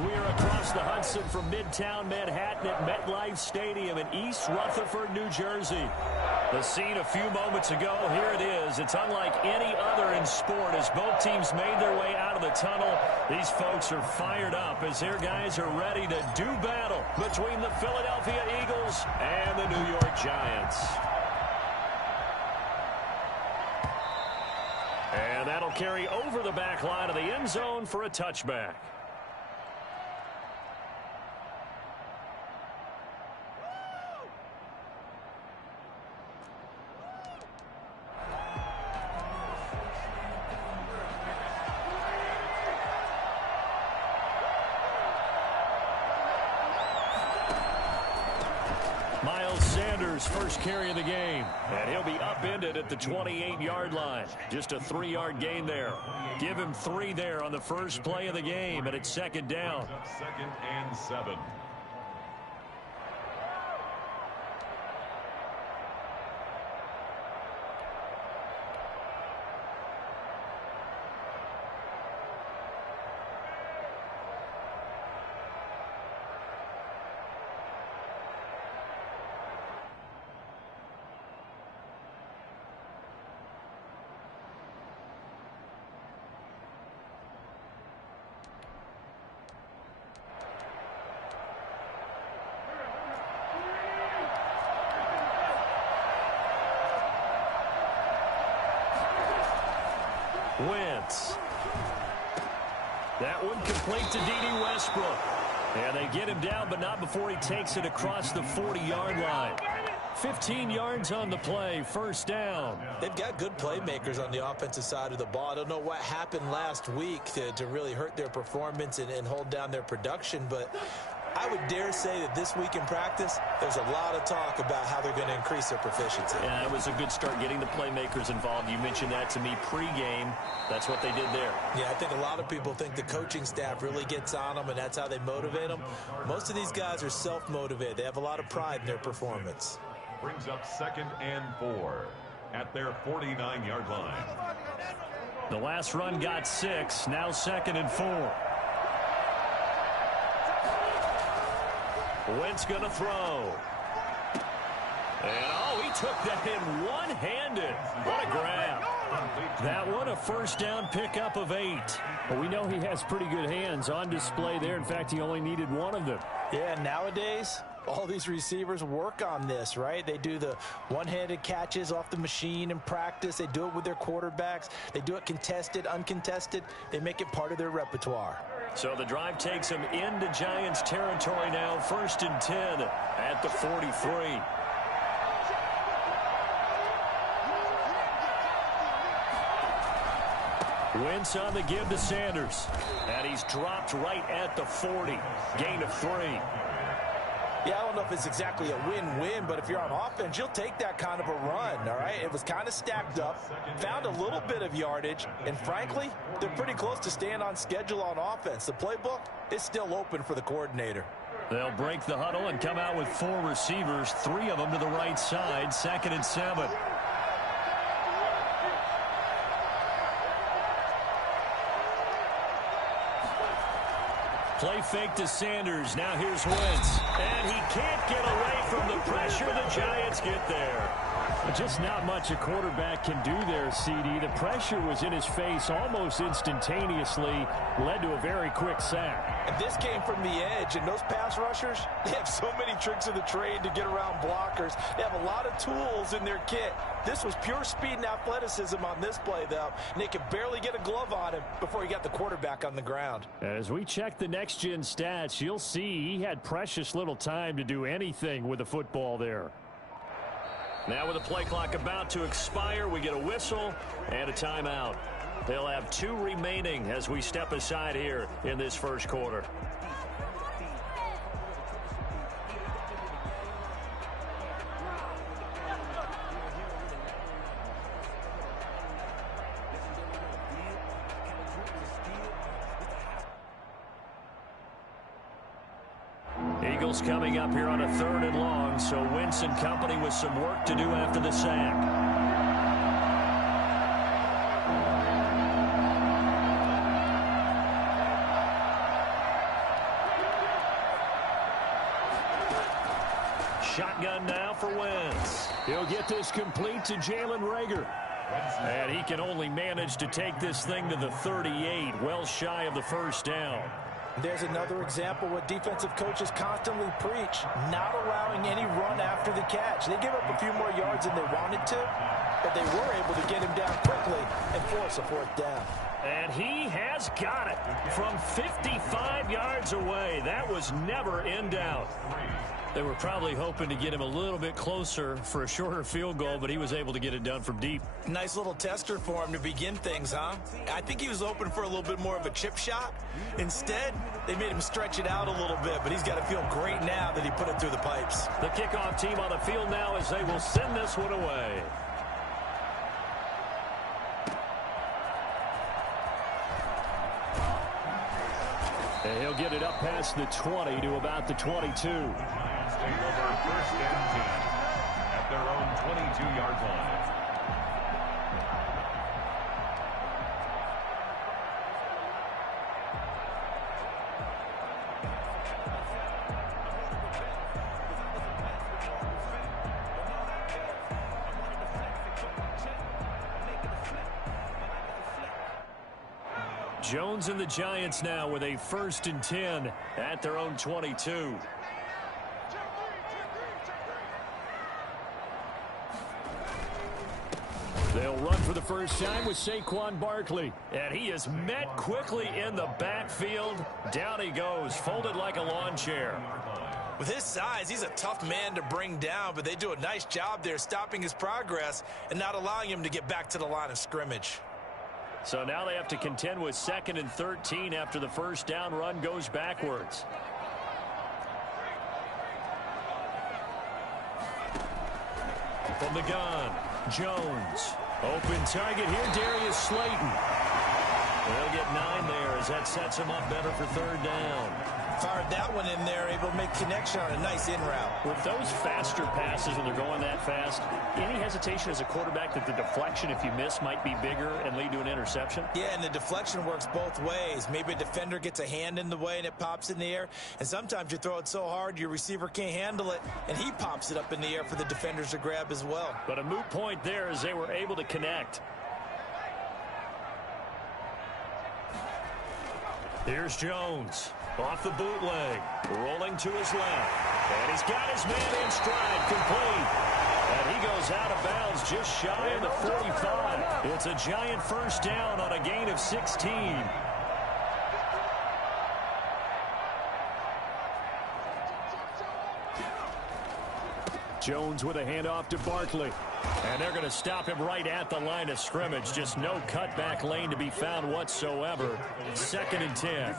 We are across the Hudson from Midtown Manhattan at MetLife Stadium in East Rutherford, New Jersey. The scene a few moments ago, here it is. It's unlike any other in sport as both teams made their way out of the tunnel. These folks are fired up as their guys are ready to do battle between the Philadelphia Eagles and the New York Giants. And that'll carry over the back line of the end zone for a touchback. First carry of the game, and he'll be upended at the 28-yard line. Just a 3-yard gain there. Give him 3 there on the first play of the game, and it's second down. 2nd and 7. Wentz. That one complete to D.D. Westbrook. And they get him down, but not before he takes it across the 40-yard line. 15 yards on the play, first down. They've got good playmakers on the offensive side of the ball. I don't know what happened last week to really hurt their performance and hold down their production, but I would dare say that this week in practice, there's a lot of talk about how they're going to increase their proficiency. Yeah, it was a good start getting the playmakers involved. You mentioned that to me pregame. That's what they did there. Yeah, I think a lot of people think the coaching staff really gets on them, and that's how they motivate them. Most of these guys are self-motivated. They have a lot of pride in their performance. Brings up 2nd and 4 at their 49-yard line. The last run got 6, now 2nd and 4. Wentz going to throw. And, he took that in one-handed. What a grab. That one a first down pickup of 8. Well, we know he has pretty good hands on display there. In fact, he only needed one of them. Yeah, nowadays, all these receivers work on this, right? They do the one-handed catches off the machine in practice. They do it with their quarterbacks. They do it contested, uncontested. They make it part of their repertoire. So the drive takes them into Giants territory now, 1st and 10 at the 43. Wentz on the give to Sanders. And he's dropped right at the 40. Gain of 3. Yeah, I don't know if it's exactly a win-win, but if you're on offense, you'll take that kind of a run, all right? It was kind of stacked up, found a little bit of yardage, and frankly, they're pretty close to staying on schedule on offense. The playbook is still open for the coordinator. They'll break the huddle and come out with 4 receivers, 3 of them to the right side, 2nd and 7. Play fake to Sanders. Now here's Wentz. And he can't get away from the pressure. The Giants get there. Just not much a quarterback can do there, CD. The pressure was in his face almost instantaneously, led to a very quick sack. And this came from the edge, and those pass rushers, they have so many tricks of the trade to get around blockers. They have a lot of tools in their kit. This was pure speed and athleticism on this play, though, and they could barely get a glove on him before he got the quarterback on the ground. As we check the next-gen stats, you'll see he had precious little time to do anything with the football there. Now with the play clock about to expire, we get a whistle and a timeout. They'll have 2 remaining as we step aside here in this first quarter. Eagles coming up here on a 3rd and long, so Wentz and company with some work to do after the sack. shotgun now for Wentz. He'll get this complete to Jalen Reagor. And he can only manage to take this thing to the 38, well shy of the first down. There's another example what defensive coaches constantly preach, not allowing any run after the catch. They give up a few more yards than they wanted to, but they were able to get him down quickly and force a fourth down. And he has got it from 55 yards away. That was never in doubt. They were probably hoping to get him a little bit closer for a shorter field goal, but he was able to get it done from deep. Nice little tester for him to begin things, huh? I think he was hoping for a little bit more of a chip shot. Instead, they made him stretch it out a little bit, but he's got to feel great now that he put it through the pipes. The kickoff team on the field now as they will send this one away. And he'll get it up past the 20 to about the 22. Take over first and 10 at their own 22-yard line. Jones and the Giants now with a 1st and 10 at their own 22. They'll run for the first time with Saquon Barkley. And he is met quickly in the backfield. Down he goes, folded like a lawn chair. With his size, he's a tough man to bring down, but they do a nice job there stopping his progress and not allowing him to get back to the line of scrimmage. So now they have to contend with 2nd and 13 after the first down run goes backwards. From the gun, Jones. Open target here, Darius Slayton. They'll get 9 there as that sets him up better for 3rd down. Fired that one in there, able to make connection on a nice in route. With those faster passes when they're going that fast, any hesitation as a quarterback that the deflection, if you miss, might be bigger and lead to an interception? Yeah, and the deflection works both ways. Maybe a defender gets a hand in the way and it pops in the air, and sometimes you throw it so hard your receiver can't handle it, and he pops it up in the air for the defenders to grab as well. But a moot point there as they were able to connect. Here's Jones. Off the bootleg, rolling to his left. And he's got his man in stride, complete. And he goes out of bounds just shy of the 45. It's a giant first down on a gain of 16. Jones with a handoff to Barkley. And they're going to stop him right at the line of scrimmage. Just no cutback lane to be found whatsoever. 2nd and 10.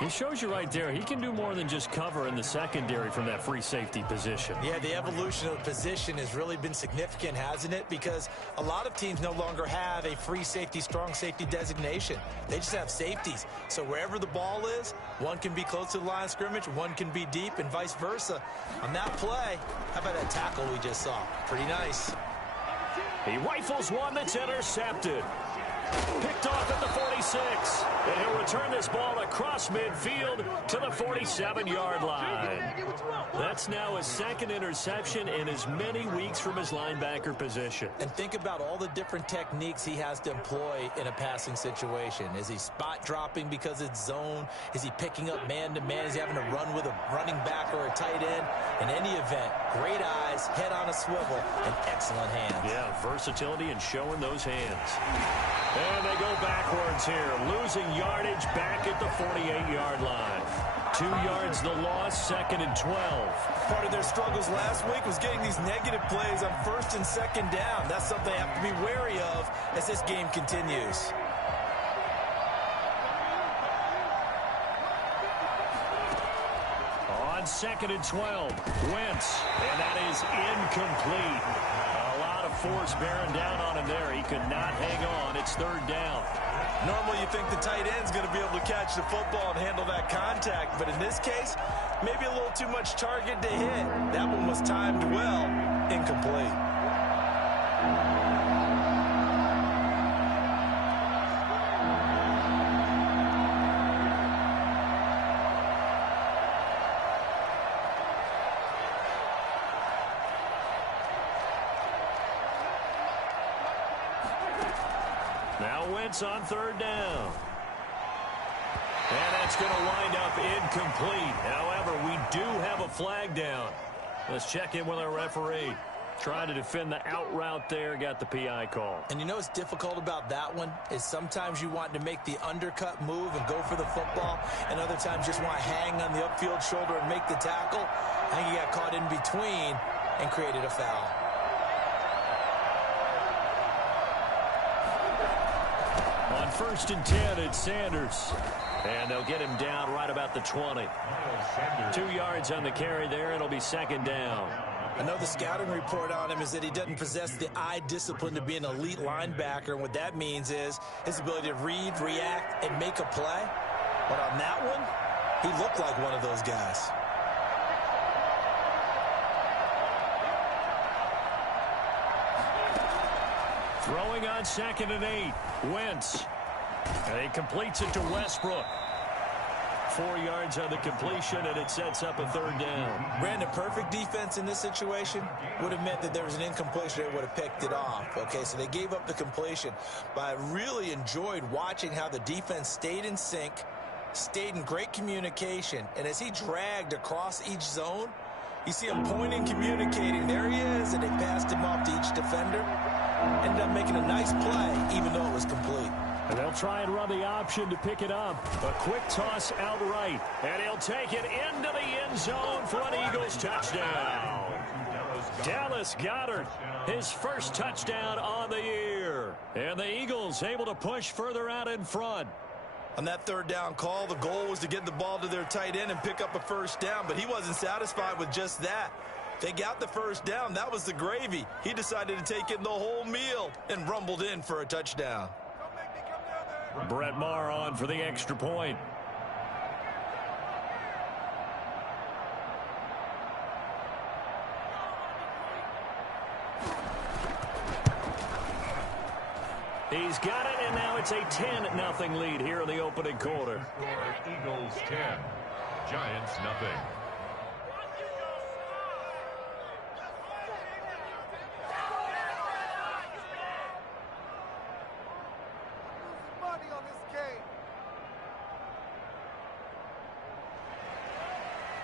He shows you right there, he can do more than just cover in the secondary from that free safety position. Yeah, the evolution of the position has really been significant, hasn't it? Because a lot of teams no longer have a free safety, strong safety designation. They just have safeties. So wherever the ball is, one can be close to the line of scrimmage, one can be deep, and vice versa. On that play, how about that tackle we just saw? Pretty nice. He rifles one that's intercepted. Picked off at the 46. And he'll return this ball across midfield to the 47-yard line. That's now his 2nd interception in as many weeks from his linebacker position. And think about all the different techniques he has to employ in a passing situation. Is he spot dropping because it's zone? Is he picking up man-to-man? Is he having to run with a running back or a tight end? In any event, great eyes, head on a swivel, and excellent hands. Yeah, versatility and showing those hands. And they go backwards here, losing yardage back at the 48-yard line. 2 yards the loss, 2nd and 12. Part of their struggles last week was getting these negative plays on 1st and 2nd down. That's something they have to be wary of as this game continues. On 2nd and 12, Wentz, and that is incomplete. A lot of force bearing down on him there. He could not hang on. It's 3rd down. Normally you think the tight end's going to be able to catch the football and handle that contact, but in this case, maybe a little too much target to hit. That one was timed well, incomplete. Giants on third down. And that's going to wind up incomplete. However, we do have a flag down. Let's check in with our referee. Trying to defend the out route there, got the PI call. And you know what's difficult about that one is sometimes you want to make the undercut move and go for the football, and other times just want to hang on the upfield shoulder and make the tackle. I think he got caught in between and created a foul. On 1st and 10, it's Sanders. And they'll get him down right about the 20. 2 yards on the carry there. It'll be 2nd down. I know the scouting report on him is that he doesn't possess the eye discipline to be an elite linebacker. And what that means is his ability to read, react, and make a play. But on that one, he looked like one of those guys. Throwing on 2nd and 8. Wentz. And he completes it to Westbrook. 4 yards on the completion, and it sets up a 3rd down. Brandon, perfect defense in this situation would have meant that there was an incompletion that would have picked it off. Okay, so they gave up the completion. But I really enjoyed watching how the defense stayed in sync, stayed in great communication, and as he dragged across each zone, you see him pointing, communicating. There he is, and they passed him off to each defender. Ended up making a nice play, even though it was complete. And they'll try and run the option to pick it up. A quick toss outright. And he'll take it into the end zone for an Eagles touchdown. Dallas Goedert, his first touchdown on the year. And the Eagles able to push further out in front. On that 3rd down call, the goal was to get the ball to their tight end and pick up a 1st down, but he wasn't satisfied with just that. They got the 1st down. That was the gravy. He decided to take in the whole meal and rumbled in for a touchdown. Brett Maher on for the extra point. He's got it, and now it's a 10-0 lead here in the opening quarter. Eagles 10, Giants nothing.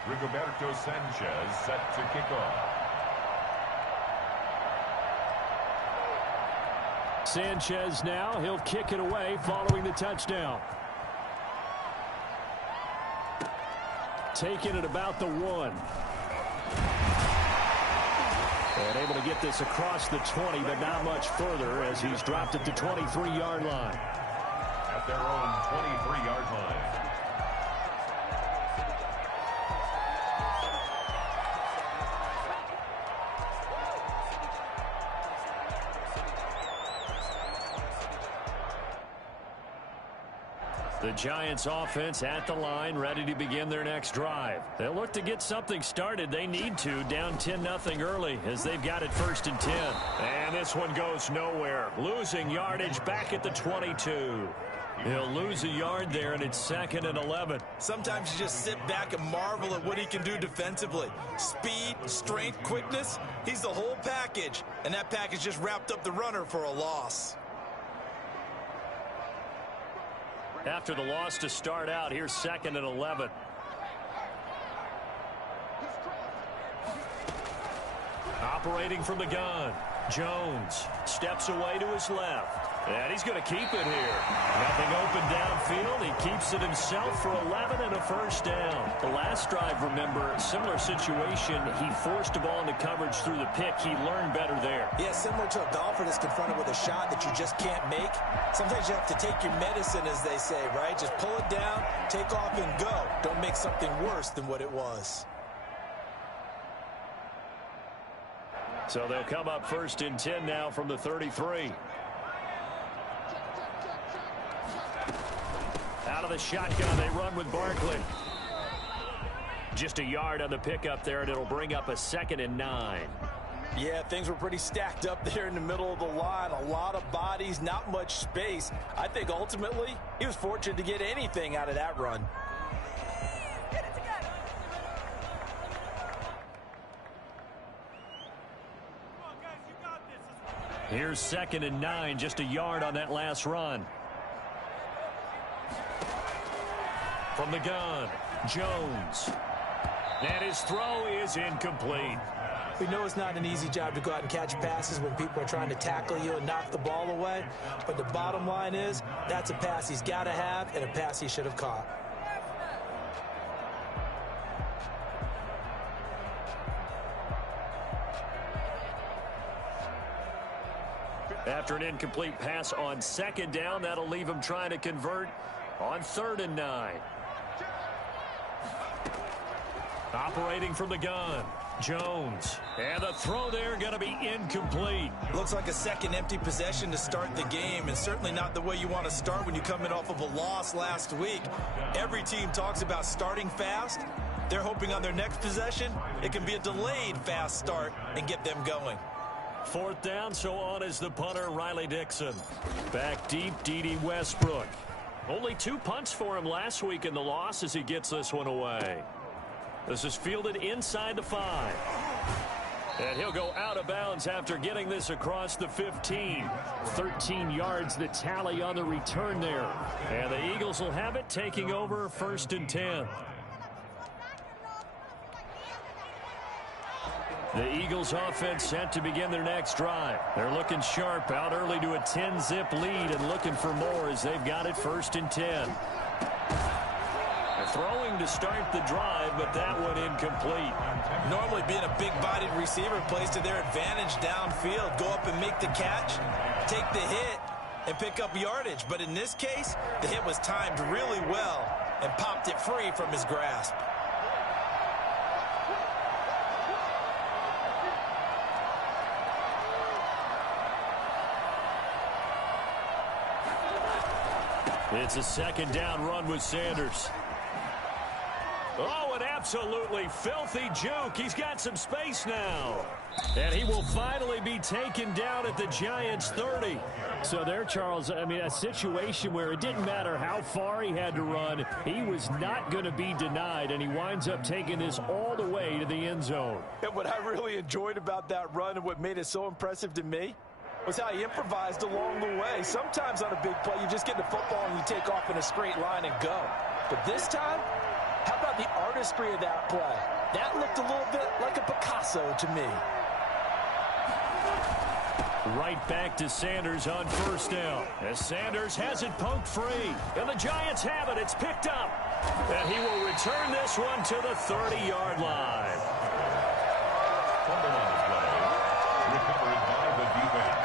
Rigoberto Sanchez set to kick off. Sanchez now, he'll kick it away following the touchdown. Taking it about the 1. And able to get this across the 20, but not much further as he's dropped it to 23-yard line. At their own 23-yard line. The Giants offense at the line, ready to begin their next drive. They'll look to get something started. They need to, down 10-0 early as they've got it 1st and 10. And this one goes nowhere. Losing yardage back at the 22. He'll lose a yard there, and it's 2nd and 11. Sometimes you just sit back and marvel at what he can do defensively. Speed, strength, quickness, he's the whole package. And that package just wrapped up the runner for a loss. After the loss to start out, here's 2nd and 11. Operating from the gun, Jones steps away to his left. And he's going to keep it here. Nothing open downfield. He keeps it himself for 11 and a 1st down. The last drive, remember, similar situation. He forced a ball into coverage through the pick. He learned better there. Yeah, similar to a golfer that's confronted with a shot that you just can't make. Sometimes you have to take your medicine, as they say, right? Just pull it down, take off, and go. Don't make something worse than what it was. So they'll come up 1st and 10 now from the 33. Out of the shotgun, they run with Barkley. Just a yard on the pickup there, and it'll bring up a 2nd and 9. Yeah, things were pretty stacked up there in the middle of the line. A lot of bodies, not much space. I think ultimately he was fortunate to get anything out of that run. Here's 2nd and 9, just a yard on that last run. From the gun, Jones. And his throw is incomplete. We know it's not an easy job to go out and catch passes when people are trying to tackle you and knock the ball away. But the bottom line is, that's a pass he's got to have and a pass he should have caught. After an incomplete pass on second down, that'll leave him trying to convert on 3rd and 9. Operating from the gun, Jones. And the throw there going to be incomplete. Looks like a second empty possession to start the game, and certainly not the way you want to start when you come in off of a loss last week. Every team talks about starting fast. They're hoping on their next possession, it can be a delayed fast start and get them going. 4th down, so on is the punter, Riley Dixon. Back deep, D.D. Westbrook. Only 2 punts for him last week in the loss as he gets this one away. This is fielded inside the 5. And he'll go out of bounds after getting this across the 15. 13 yards the tally on the return there. And the Eagles will have it, taking over 1st and 10. The Eagles offense set to begin their next drive. They're looking sharp, out early to a 10-zip lead and looking for more as they've got it 1st and 10. They're throwing to start the drive, but that one incomplete. Normally being a big-bodied receiver plays to their advantage downfield. Go up and make the catch, take the hit, and pick up yardage. But in this case, the hit was timed really well and popped it free from his grasp. It's a 2nd down run with Sanders. Oh, an absolutely filthy juke. He's got some space now. And he will finally be taken down at the Giants' 30. So there, Charles, I mean, a situation where it didn't matter how far he had to run. He was not going to be denied, and he winds up taking this all the way to the end zone. And what I really enjoyed about that run and what made it so impressive to me was how he improvised along the way. Sometimes on a big play, you just get the football and you take off in a straight line and go. But this time, how about the artistry of that play? That looked a little bit like a Picasso to me. Right back to Sanders on 1st down. As Sanders has it poked free. And the Giants have it. It's picked up. And he will return this one to the 30-yard line. Fumble on the play. Recovered by the defense.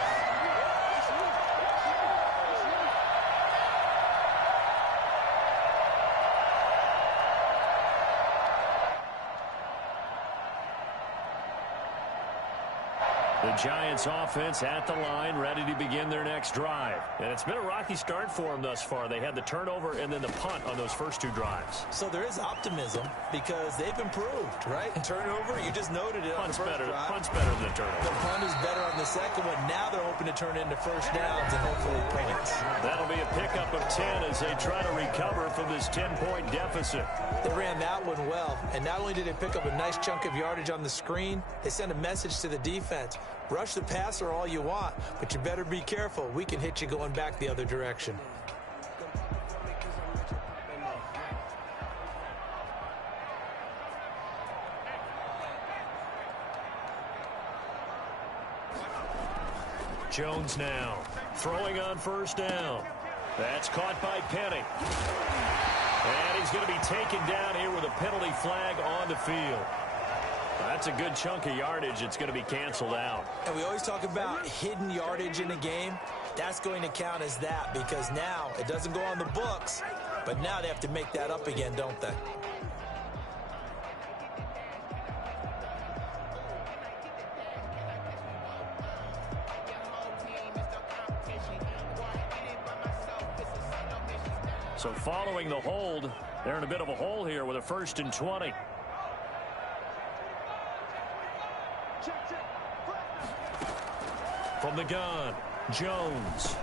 The Giants offense at the line, ready to begin their next drive. And it's been a rocky start for them thus far. They had the turnover and then the punt on those first 2 drives. So there is optimism because they've improved, right? Turnover, you just noted it. Punt's on the first better. drive. Punt's better than the turnover. The punt is better on the second one. Now they're hoping to turn into first downs and hopefully points. That'll be a pickup of 10 as they try to recover from this 10-point deficit. They ran that one well, and not only did they pick up a nice chunk of yardage on the screen, they sent a message to the defense. Rush the passer all you want, but you better be careful. We can hit you going back the other direction. Jones now throwing on 1st down. That's caught by Penny. And he's going to be taken down here with a penalty flag on the field. That's a good chunk of yardage. It's going to be canceled out. And we always talk about hidden yardage in a game. That's going to count as that because now it doesn't go on the books, but now they have to make that up again, don't they? So following the hold, they're in a bit of a hole here with a 1st and 20. From the gun, Jones.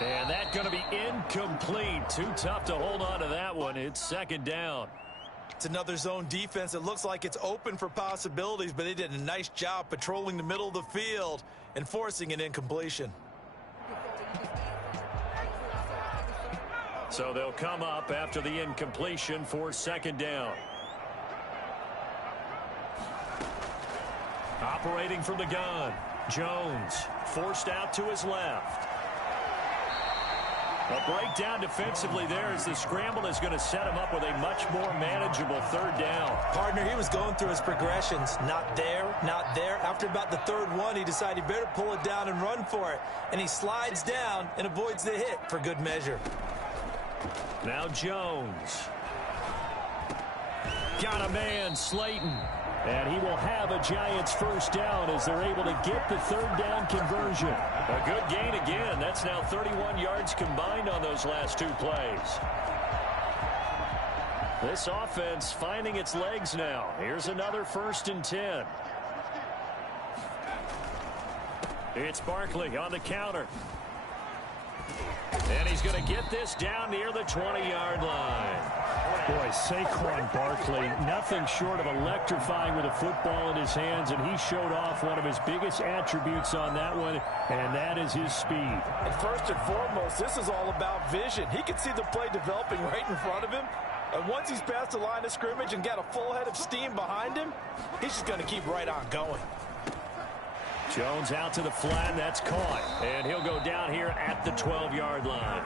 And that's going to be incomplete. Too tough to hold on to that one. It's 2nd down. It's another zone defense. It looks like it's open for possibilities, but they did a nice job patrolling the middle of the field and forcing an incompletion. So they'll come up after the incompletion for second down. Operating from the gun, Jones forced out to his left. A breakdown defensively there as the scramble is going to set him up with a much more manageable third down. Partner, he was going through his progressions. Not there, not there. After about the third one, he decided he better pull it down and run for it. And he slides down and avoids the hit for good measure. Now Jones. Got a man, Slayton. And he will have a Giants first down as they're able to get the third down conversion. A good gain again. That's now 31 yards combined on those last two plays. This offense finding its legs now. Here's another 1st and 10. It's Barkley on the counter. And he's going to get this down near the 20-yard line. Boy, Saquon Barkley, nothing short of electrifying with a football in his hands, and he showed off one of his biggest attributes on that one, and that is his speed. And first and foremost, this is all about vision. He can see the play developing right in front of him. And once he's past the line of scrimmage and got a full head of steam behind him, he's just going to keep right on going. Jones out to the flat. That's caught. And he'll go down here at the 12-yard line.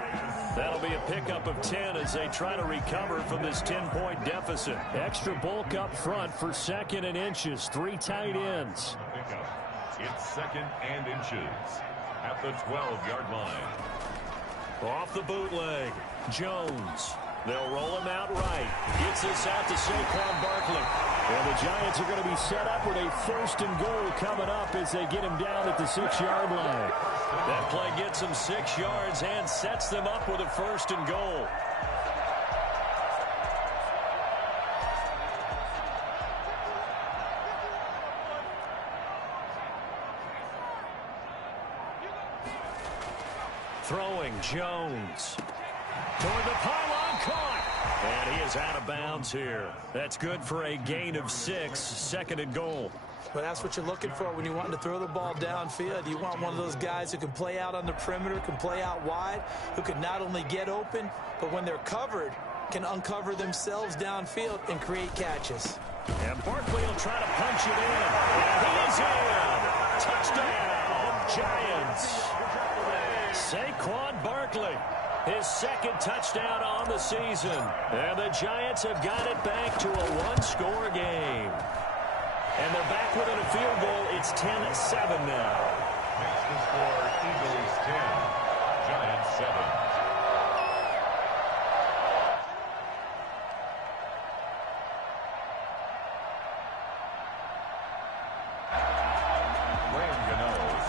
That'll be a pickup of 10 as they try to recover from this 10-point deficit. Extra bulk up front for 2nd and inches. 3 tight ends. It's 2nd and inches at the 12-yard line. Off the bootleg. Jones. They'll roll him out right. Gets this out to Saquon Barkley. And the Giants are going to be set up with a 1st and goal coming up as they get him down at the 6-yard line. That play gets them 6 yards and sets them up with a 1st and goal. Throwing Jones. Toward the pylon, caught. And he is out of bounds here. That's good for a gain of 6, 2nd and goal. But that's what you're looking for when you're wanting to throw the ball downfield. You want one of those guys who can play out on the perimeter, can play out wide, who can not only get open, but when they're covered, can uncover themselves downfield and create catches. And Barkley will try to punch it in. And he is in. Touchdown, Giants. Saquon Barkley. His 2nd touchdown on the season. And the Giants have got it back to a 1-score game. And they're back within a field goal. It's 10-7 now. Makes the score Eagles 10, Giants 7.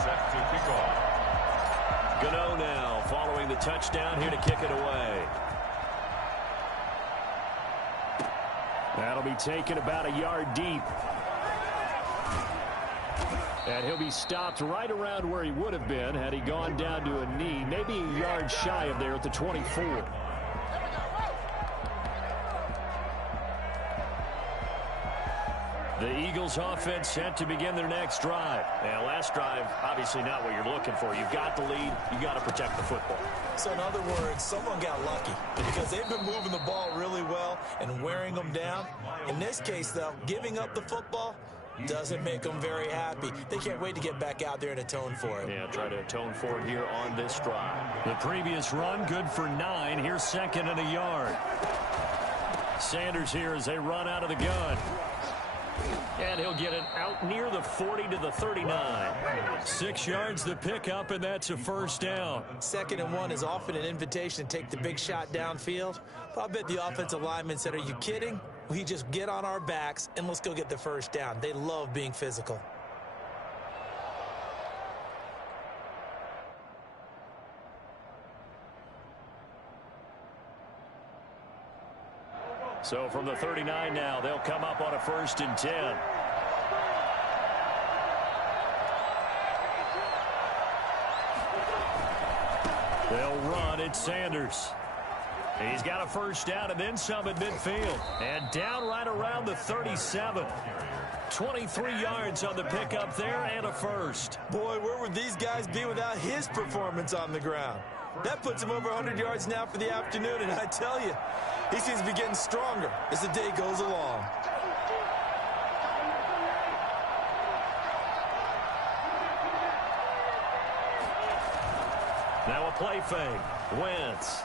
Set to kick off. Gano now following the touchdown here to kick it away. That'll be taken about a yard deep. And he'll be stopped right around where he would have been had he gone down to a knee, maybe a yard shy of there at the 24. The Eagles offense set to begin their next drive. Now, last drive, obviously not what you're looking for. You've got the lead. You've got to protect the football. So, in other words, someone got lucky because they've been moving the ball really well and wearing them down. In this case, though, giving up the football doesn't make them very happy. They can't wait to get back out there and atone for it. Yeah, try to atone for it here on this drive. The previous run, good for 9. Here's 2nd and a yard. Sanders here as they run out of the gun. And he'll get it out near the 40 to the 39. 6 yards the pickup, and that's a first down. 2nd and 1 is often an invitation to take the big shot downfield. But I bet the offensive lineman said, are you kidding? We just get on our backs and let's go get the first down. They love being physical. So from the 39 now, they'll come up on a 1st and 10. They'll run. It's Sanders. He's got a first down and then some at midfield. And down right around the 37. 23 yards on the pickup there and a first. Boy, where would these guys be without his performance on the ground? That puts him over 100 yards now for the afternoon, and I tell you, he seems to be getting stronger as the day goes along. Now a play fake. Wentz.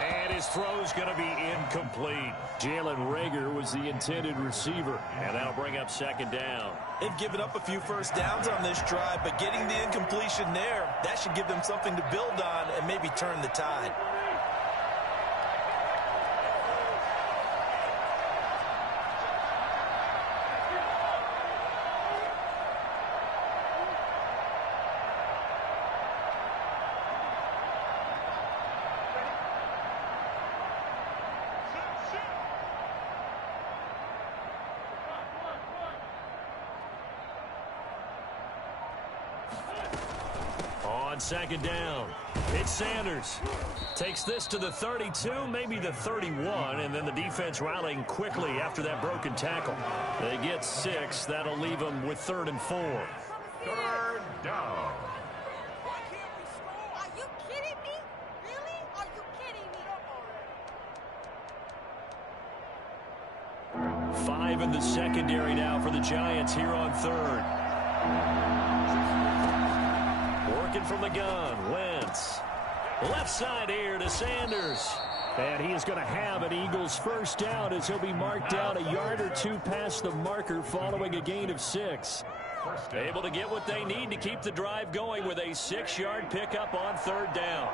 And his throw's going to be incomplete. Jalen Reagor was the intended receiver. And that'll bring up second down. They've given up a few first downs on this drive, but getting the incompletion there, that should give them something to build on and maybe turn the tide. On second down, it's Sanders. Takes this to the 32, maybe the 31, and then the defense rallying quickly after that broken tackle. They get 6. That'll leave them with 3rd and 4. Third down. Are you kidding me? Really? Are you kidding me? 5 in the secondary now for the Giants here on 3rd. Working from the gun, Wentz. Left side here to Sanders. And he is going to have an Eagles first down as he'll be marked out a yard or two past the marker following a gain of 6. Able to get what they need to keep the drive going with a 6-yard pickup on 3rd down.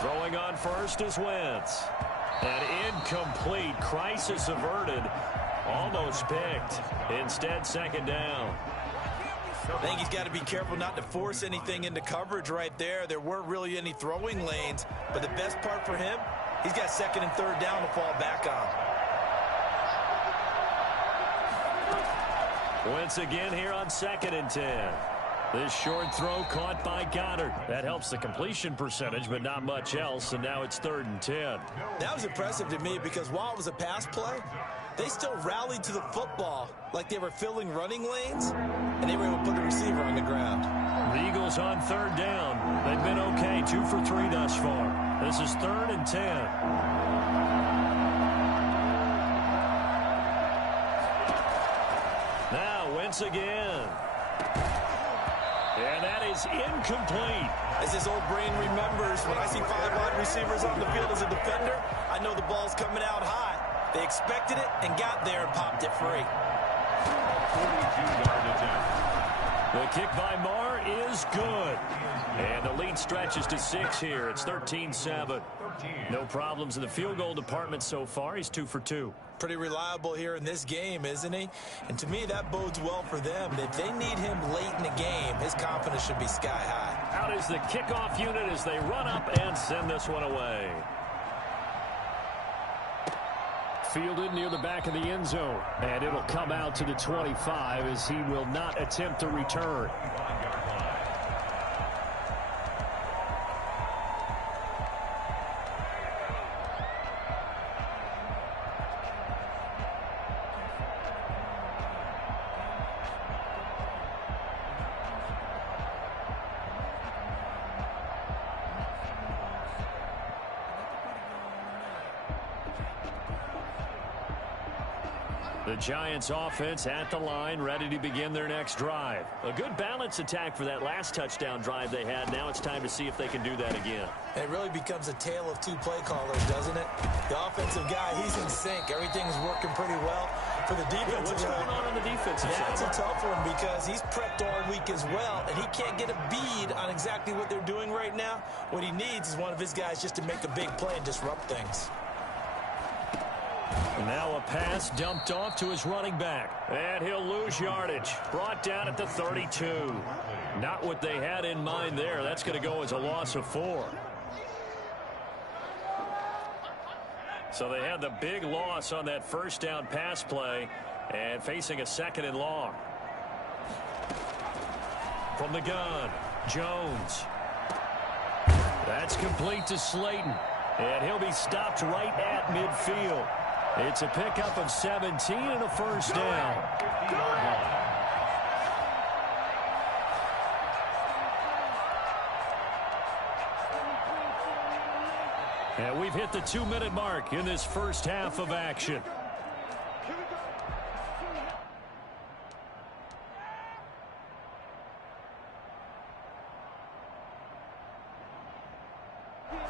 Throwing on first is Wentz. An incomplete. Crisis averted. Almost picked. Instead, 2nd down. I think he's got to be careful not to force anything into coverage right there. There weren't really any throwing lanes, but the best part for him, he's got 2nd and 3rd down to fall back on. Wentz again here on 2nd and 10. This short throw caught by Goddard. That helps the completion percentage, but not much else, and now it's 3rd and 10. That was impressive to me because while it was a pass play, they still rallied to the football like they were filling running lanes, and they were able to put the receiver on the ground. The Eagles on 3rd down. They've been okay, 2 for 3 thus far. This is 3rd and 10. Now Wentz again. And that is incomplete. As his old brain remembers, when I see 5 wide receivers on the field as a defender, I know the ball's coming out hot. They expected it and got there and popped it free. 42-yard attempt. The kick by Marr is good. And the lead stretches to 6 here. It's 13-7. No problems in the field goal department so far. He's 2 for 2. Pretty reliable here in this game, isn't he? And to me, that bodes well for them. If they need him late in the game, his confidence should be sky high. Out is the kickoff unit as they run up and send this one away. Fielded near the back of the end zone. And it'll come out to the 25 as he will not attempt to return. The Giants offense at the line, ready to begin their next drive. A good balance attack for that last touchdown drive they had. Now it's time to see if they can do that again. It really becomes a tale of 2 play callers, doesn't it? The offensive guy, he's in sync. Everything's working pretty well. For the defensive What's going on the defensive side? That's a tough one because he's prepped all week as well, and he can't get a bead on exactly what they're doing right now. What he needs is one of his guys just to make a big play and disrupt things. Now a pass dumped off to his running back. And he'll lose yardage. Brought down at the 32. Not what they had in mind there. That's going to go as a loss of 4. So they had the big loss on that first down pass play and facing a 2nd and long. From the gun, Jones. That's complete to Slayton. And he'll be stopped right at midfield. It's a pickup of 17 and a first down. And we've hit the 2-minute mark in this first half of action.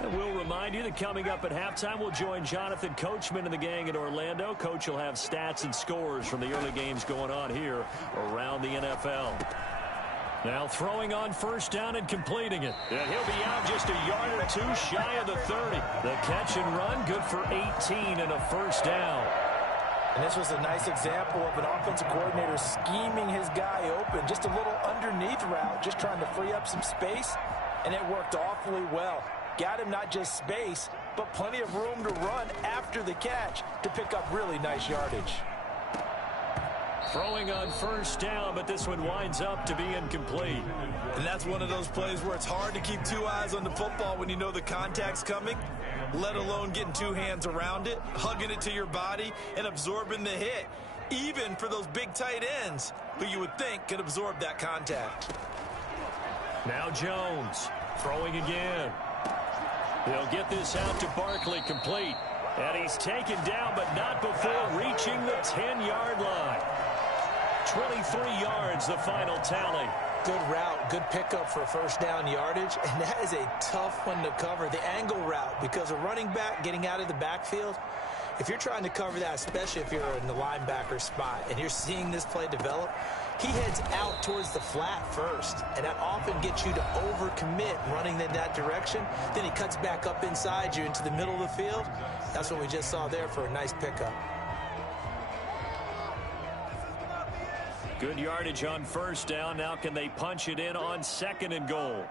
And we'll remind you that coming up at halftime, we'll join Jonathan Coachman and the gang in Orlando. Coach will have stats and scores from the early games going on here around the NFL. Now throwing on first down and completing it. And he'll be out just a yard or two shy of the 30. The catch and run, good for 18 and a first down. And this was a nice example of an offensive coordinator scheming his guy open. Just a little underneath route, just trying to free up some space, and it worked awfully well. Got him not just space, but plenty of room to run after the catch to pick up really nice yardage. Throwing on first down, but this one winds up to be incomplete. And that's one of those plays where it's hard to keep two eyes on the football when you know the contact's coming, let alone getting two hands around it, hugging it to your body, and absorbing the hit, even for those big tight ends who you would think could absorb that contact. Now Jones throwing again. They'll get this out to Barkley, complete. And he's taken down, but not before reaching the 10-yard line. 23 yards, the final tally. Good route, good pickup for first down yardage, and that is a tough one to cover, the angle route, because a running back getting out of the backfield, if you're trying to cover that, especially if you're in the linebacker spot and you're seeing this play develop, he heads out towards the flat first, and that often gets you to overcommit running in that direction. Then he cuts back up inside you into the middle of the field. That's what we just saw there for a nice pickup. Good yardage on first down. Now can they punch it in on second and goal?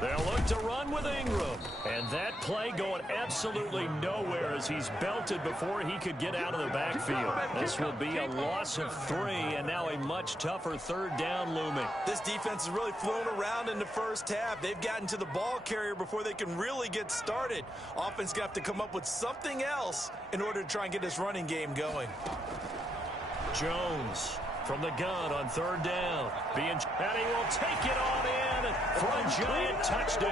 They'll look to run with Ingram. And that play going absolutely nowhere as he's belted before he could get out of the backfield. This will be a loss of 3 and now a much tougher third down looming. This defense has really flown around in the first half. They've gotten to the ball carrier before they can really get started. Offense got to come up with something else in order to try and get this running game going. Jones from the gun on third down. And he will take it on in for a giant touchdown.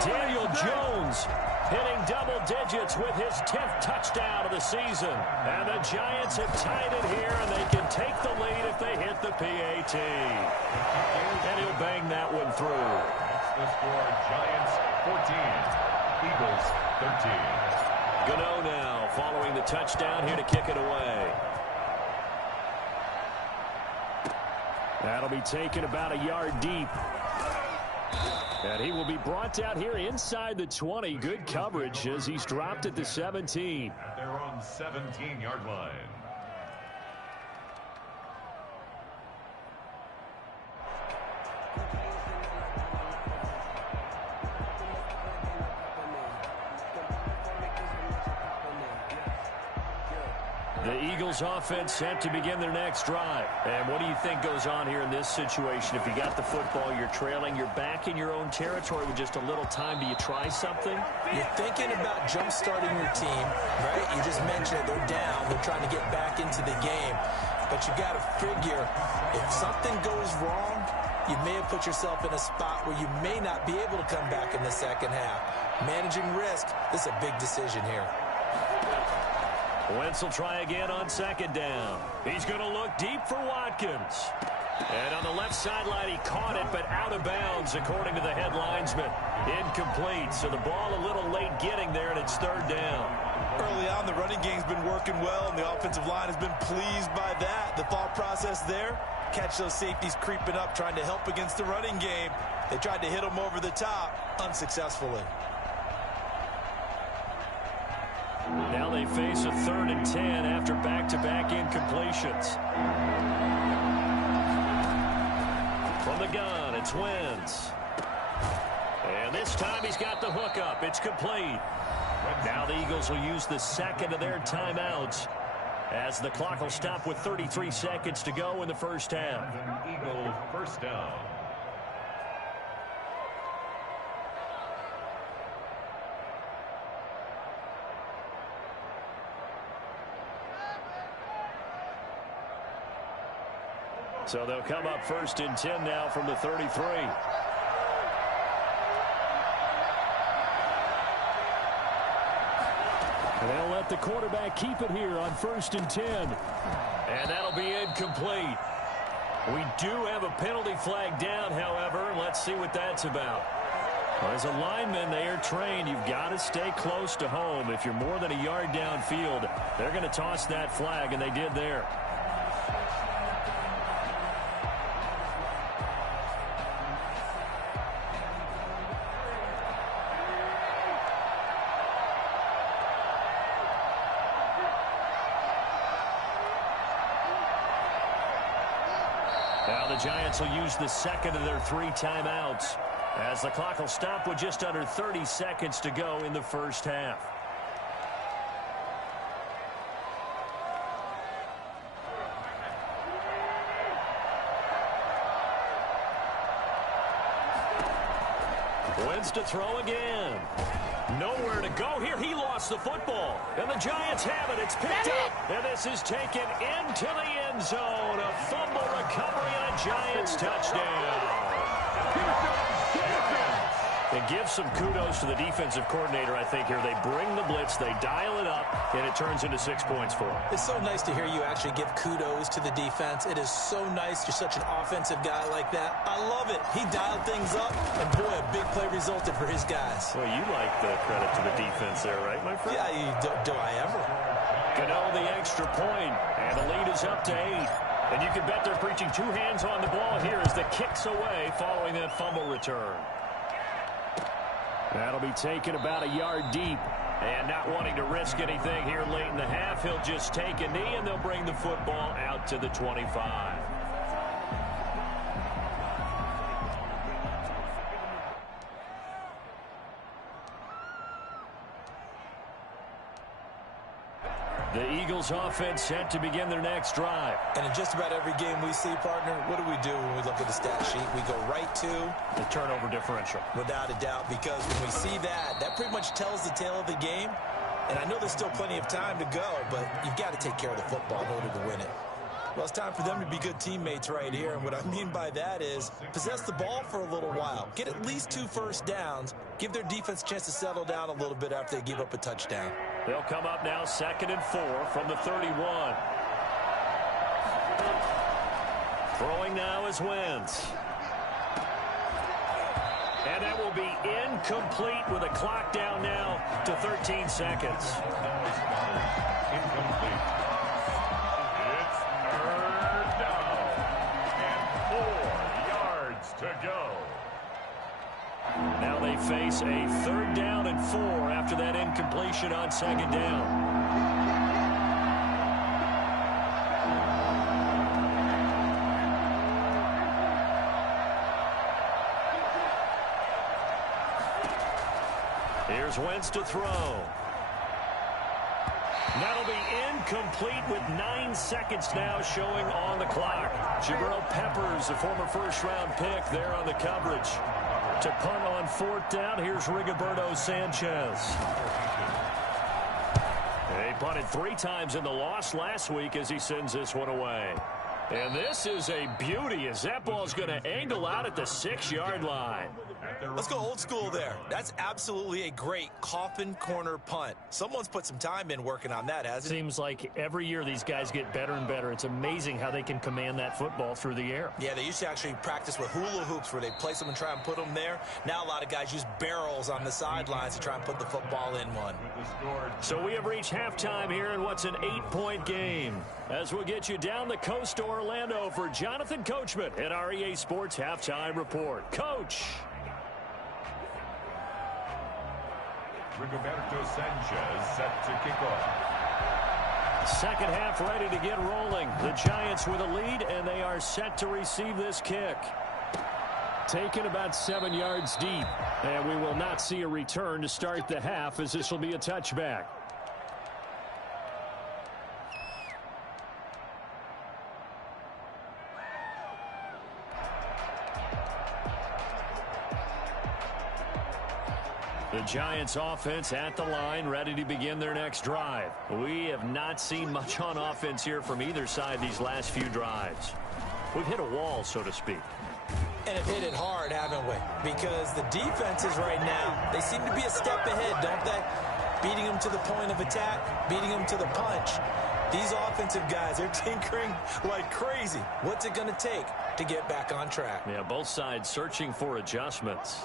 Daniel Jones hitting double digits with his 10th touchdown of the season. And the Giants have tied it here, and they can take the lead if they hit the PAT. And he'll bang that one through. That's the score. Giants 14, Eagles 13. Gano now following the touchdown here to kick it away. That'll be taken about a yard deep. And he will be brought down here inside the 20. Good coverage as he's dropped at the 17. At their own 17-yard line. The Eagles offense set to begin their next drive. And what do you think goes on here in this situation? If you got the football, you're trailing, you're back in your own territory with just a little time. Do you try something? You're thinking about jump-starting your team, right? You just mentioned it. They're down. They're trying to get back into the game. But you got to figure if something goes wrong, you may have put yourself in a spot where you may not be able to come back in the second half. Managing risk, this is a big decision here. Wentz will try again on second down. He's going to look deep for Watkins. And on the left sideline, he caught it, but out of bounds, according to the head linesman. Incomplete, so the ball a little late getting there, and it's third down. Early on, the running game's been working well, and the offensive line has been pleased by that. The thought process there, catch those safeties creeping up, trying to help against the running game. They tried to hit them over the top, unsuccessfully. Now they face a 3rd and 10 after back-to-back incompletions. From the gun, it's Wentz. And this time he's got the hook up. It's complete. Now the Eagles will use the second of their timeouts as the clock will stop with 33 seconds to go in the first half. Eagles first down. So they'll come up 1st and 10 now from the 33. And they'll let the quarterback keep it here on 1st and 10. And that'll be incomplete. We do have a penalty flag down, however. Let's see what that's about. Well, as a lineman, they are trained. You've got to stay close to home. If you're more than a yard downfield, they're going to toss that flag, and they did there. Now the Giants will use the second of their 3 timeouts, as the clock will stop with just under 30 seconds to go in the first half. Wins to throw again. Nowhere to go here. He lost the football. And the Giants have it. It's picked up. And this is taken into the end zone. A fumble recovery and a Giants touchdown. And give some kudos to the defensive coordinator, I think, here. They bring the blitz, they dial it up, and it turns into 6 points for them. It's so nice to hear you actually give kudos to the defense. It is so nice. You're such an offensive guy like that. I love it. He dialed things up, and boy, a big play resulted for his guys. Well, you like the credit to the defense there, right, my friend? Yeah, do I ever? Gano the extra point, and the lead is up to 8. And you can bet they're preaching 2 hands on the ball here as the kick's away following that fumble return. That'll be taken about a yard deep. And not wanting to risk anything here late in the half, he'll just take a knee, and they'll bring the football out to the 25. The Eagles offense set to begin their next drive. And in just about every game we see, partner, what do we do when we look at the stat sheet? We go right to the turnover differential. Without a doubt, because when we see that, that pretty much tells the tale of the game. And I know there's still plenty of time to go, but you've got to take care of the football in order to win it. Well, it's time for them to be good teammates right here. And what I mean by that is possess the ball for a little while. Get at least 2 first downs. Give their defense a chance to settle down a little bit after they give up a touchdown. They'll come up now 2nd and 4 from the 31. Throwing now is Wentz. And that will be incomplete with a clock down now to 13 seconds. Incomplete. It's 3rd down and 4 yards to go. Now they face a 3rd down and 4 after that incompletion on 2nd down. Here's Wentz to throw. That'll be incomplete with 9 seconds now showing on the clock. Jabril Peppers, a former first-round pick, there on the coverage. To punt on 4th down, here's Rigoberto Sanchez. He punted 3 times in the loss last week as he sends this one away. And this is a beauty as that ball's going to angle out at the 6-yard line. Let's go old school there. That's absolutely a great coffin corner punt. Someone's put some time in working on that, hasn't it? Seems like every year these guys get better and better. It's amazing how they can command that football through the air. Yeah, they used to actually practice with hula hoops where they place them and try and put them there. Now a lot of guys use barrels on the sidelines to try and put the football in one. So we have reached halftime here in what's an 8-point game. As we'll get you down the coast to Orlando for Jonathan Coachman at our EA Sports Halftime Report. Coach! Rigoberto Sanchez set to kick off. Second half ready to get rolling. The Giants with a lead, and they are set to receive this kick. Taken about 7 yards deep, and we will not see a return to start the half as this will be a touchback. The Giants offense at the line, ready to begin their next drive. We have not seen much on offense here from either side these last few drives. we've hit a wall, so to speak. And have hit it hard, haven't we? Because the defenses right now, they seem to be a step ahead, don't they? Beating them to the point of attack, beating them to the punch. These offensive guys, they're tinkering like crazy. What's it going to take to get back on track? Yeah, both sides searching for adjustments.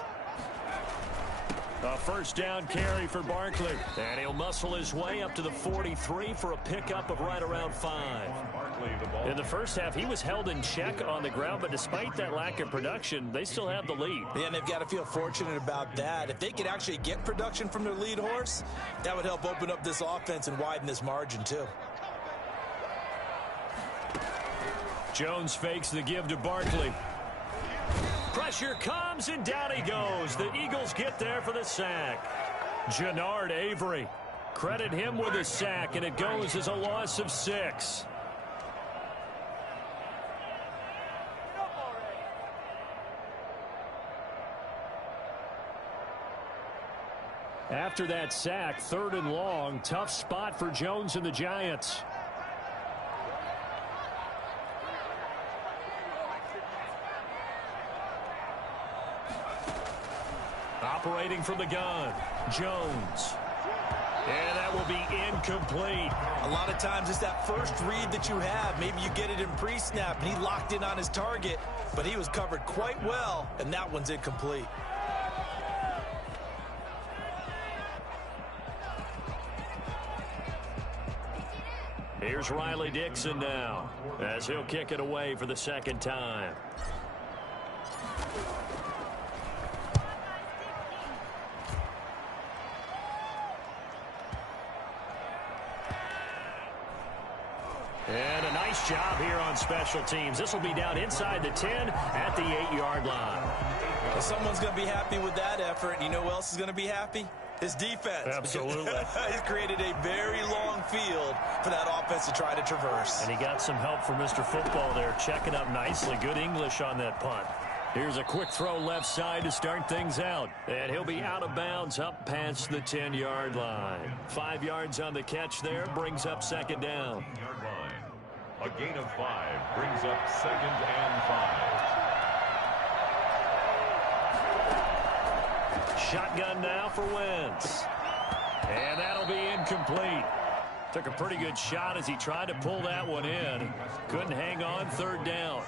A first down carry for Barkley. And he'll muscle his way up to the 43 for a pickup of right around 5. In the first half, he was held in check on the ground, but despite that lack of production, they still have the lead. Yeah, and they've got to feel fortunate about that. If they could actually get production from their lead horse, that would help open up this offense and widen this margin too. Jones fakes the give to Barkley. Pressure comes, and down he goes. The Eagles get there for the sack. Jannard Avery. Credit him with a sack, and it goes as a loss of 6. After that sack, 3rd and long. Tough spot for Jones and the Giants. Operating from the gun, Jones. And that will be incomplete. A lot of times it's that first read that you have. Maybe you get it in pre-snap, and he locked in on his target, but he was covered quite well, and that one's incomplete. Here's Riley Dixon now, as he'll kick it away for the 2nd time. And a nice job here on special teams. This will be down inside the 10 at the 8-yard line. Well, someone's going to be happy with that effort. And you know who else is going to be happy? His defense. Absolutely. He's created a very long field for that offense to try to traverse. And he got some help from Mr. Football there, checking up nicely. Good English on that punt. Here's a quick throw left side to start things out. And he'll be out of bounds up past the 10-yard line. 5 yards on the catch there, brings up 2nd down. A gain of 5 brings up 2nd and 5. Shotgun now for Wentz. And that'll be incomplete. Took a pretty good shot as he tried to pull that one in. Couldn't hang on, 3rd down.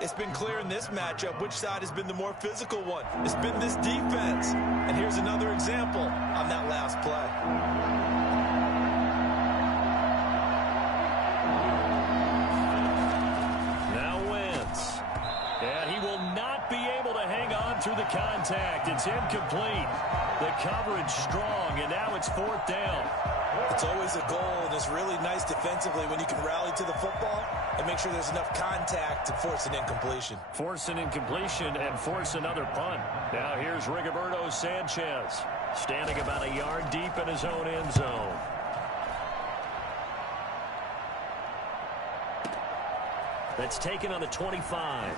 It's been clear in this matchup which side has been the more physical one. It's been this defense. And here's another example on that last play. Through the contact. It's incomplete. The coverage strong, and now it's 4th down. It's always a goal, and it's really nice defensively when you can rally to the football and make sure there's enough contact to force an incompletion. Force an incompletion and force another punt. Now here's Rigoberto Sanchez, standing about a yard deep in his own end zone. That's taken on the 25.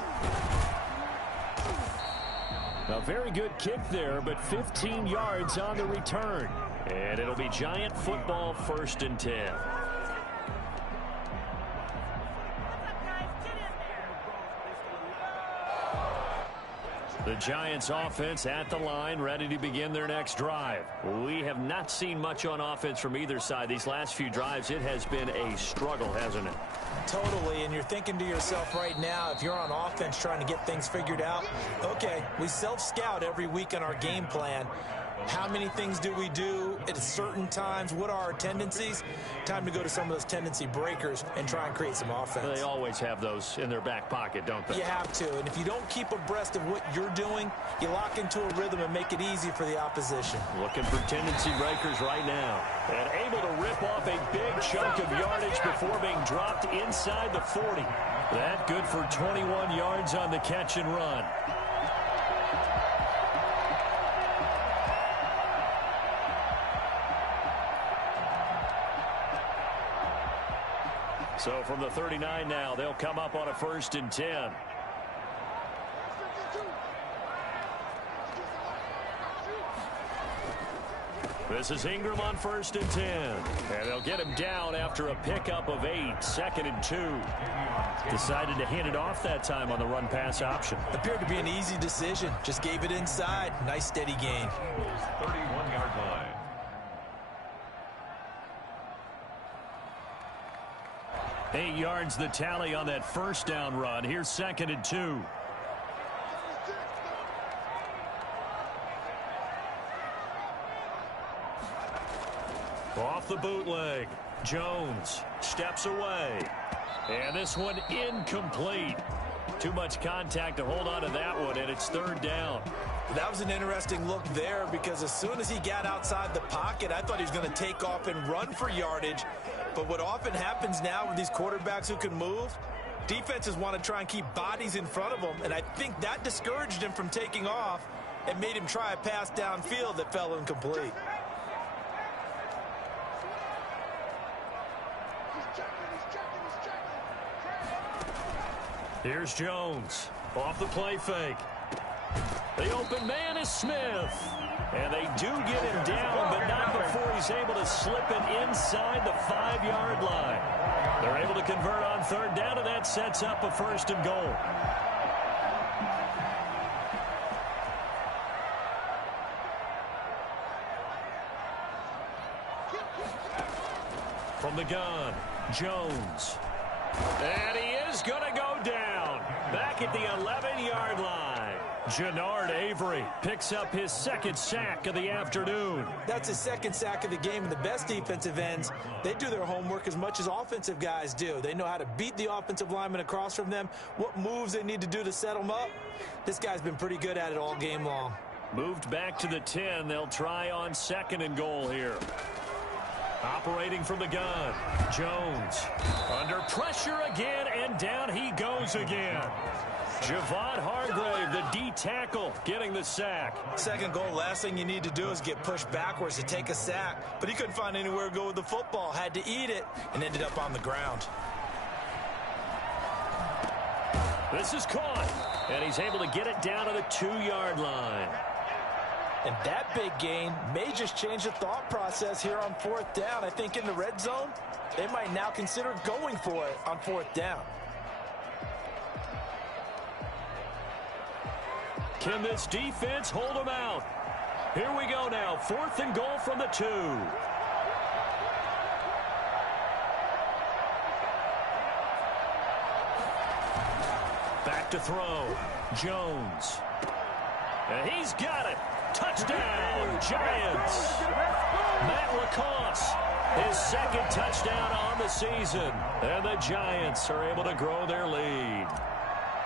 A very good kick there, but 15 yards on the return. And it'll be Giant football, 1st and 10. The Giants offense at the line, ready to begin their next drive. We have not seen much on offense from either side. These last few drives, it has been a struggle, hasn't it? Totally, and you're thinking to yourself right now, if you're on offense trying to get things figured out, okay, we self-scout every week on our game plan. How many things do we do at certain times? What are our tendencies? Time to go to some of those tendency breakers and try and create some offense. They always have those in their back pocket, don't they? You have to, and if you don't keep abreast of what you're doing, you lock into a rhythm and make it easy for the opposition. Looking for tendency breakers right now. And able to rip off a big chunk of yardage before being dropped inside the 40. That good for 21 yards on the catch and run. So from the 39 now, they'll come up on a 1st and 10. This is Ingram on 1st and 10. And they'll get him down after a pickup of 8, 2nd and 2. Decided to hand it off that time on the run-pass option. Appeared to be an easy decision. Just gave it inside. Nice steady gain. 31-yard line. Eight yards the tally on that first down run. Here's 2nd and 2. Off the bootleg. Jones steps away. And this one incomplete. Too much contact to hold on to that one, and it's 3rd down. That was an interesting look there because as soon as he got outside the pocket, I thought he was going to take off and run for yardage. But what often happens now with these quarterbacks who can move, defenses want to try and keep bodies in front of them, and I think that discouraged him from taking off and made him try a pass downfield that fell incomplete. Here's Jones off the play fake. The open man is Smith. And they do get him down, but not before he's able to slip it inside the 5-yard line. They're able to convert on 3rd down, and that sets up a 1st and goal. From the gun, Jones. And he is going to go down. Back at the 11-yard line. Jannard Avery picks up his 2nd sack of the afternoon. That's his 2nd sack of the game, and the best defensive ends, they do their homework as much as offensive guys do. They know how to beat the offensive lineman across from them, what moves they need to do to set them up. This guy's been pretty good at it all game long. Moved back to the 10. They'll try on 2nd and goal here. Operating from the gun, Jones under pressure again, and down he goes again. Javon Hargrave, the D tackle, getting the sack. 2nd goal, last thing you need to do is get pushed backwards to take a sack, but he couldn't find anywhere to go with the football, had to eat it, and ended up on the ground. This is caught, and he's able to get it down to the 2-yard line. And that big gain may just change the thought process here on 4th down. I think in the red zone, they might now consider going for it on 4th down. Can this defense hold them out? Here we go now. 4th and goal from the 2. Back to throw. Jones. And he's got it. Touchdown, Giants. Matt LaCosse, his 2nd touchdown on the season. And the Giants are able to grow their lead.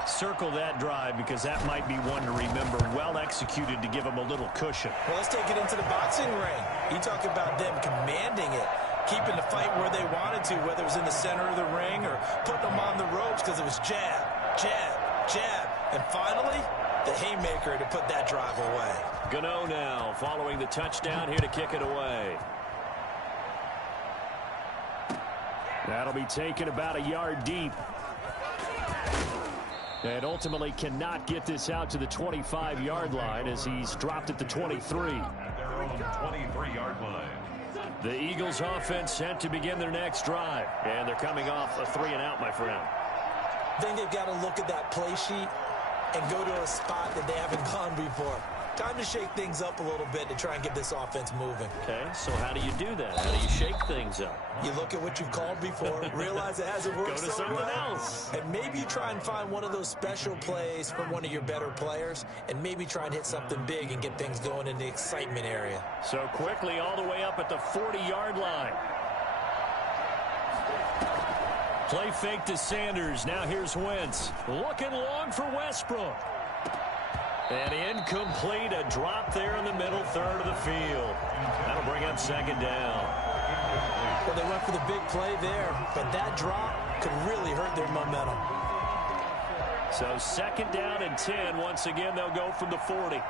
Circle that drive because that might be one to remember. Well executed to give them a little cushion. Well, let's take it into the boxing ring. You talk about them commanding it, keeping the fight where they wanted to, whether it was in the center of the ring or putting them on the ropes because it was jab, jab, jab. And finally, the haymaker to put that drive away. Gano now following the touchdown here to kick it away. That'll be taken about a yard deep. And ultimately cannot get this out to the 25-yard line as he's dropped at the 23. At their own 23-yard line. The Eagles offense set to begin their next drive. And they're coming off a 3-and-out, my friend. I think they've got to look at that play sheet and go to a spot that they haven't gone before. Time to shake things up a little bit to try and get this offense moving. Okay, so how do you do that? How do you shake things up? You look at what you've called before, realize it hasn't worked Go to so something well, else. and maybe you try and find one of those special plays from one of your better players, and maybe try and hit something big and get things going in the excitement area. So quickly all the way up at the 40-yard line. Play fake to Sanders. Now here's Wentz. Looking long for Westbrook. And incomplete, a drop there in the middle third of the field. That'll bring up 2nd down. Well, they went for the big play there, but that drop could really hurt their momentum. So 2nd down and 10. Once again, they'll go from the 40.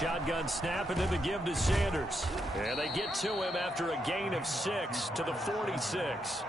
Shotgun snap and then the give to Sanders. And they get to him after a gain of 6 to the 46.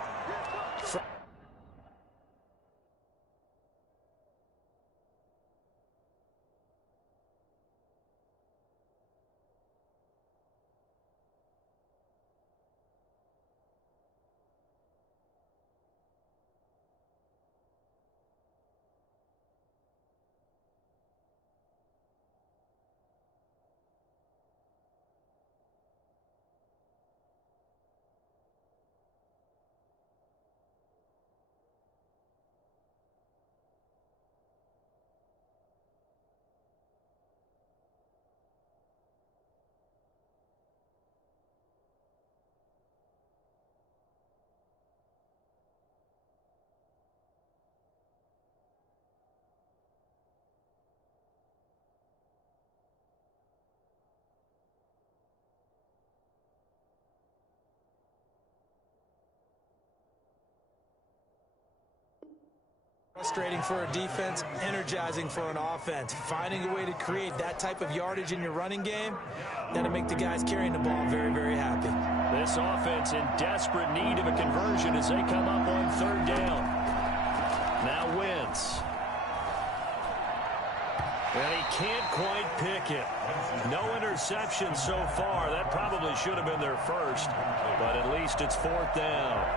Frustrating for a defense, energizing for an offense. Finding a way to create that type of yardage in your running game, that'll make the guys carrying the ball very, very happy. This offense in desperate need of a conversion as they come up on 3rd down. Now Wentz. And he can't quite pick it. No interception so far. That probably should have been their first, but at least it's 4th down.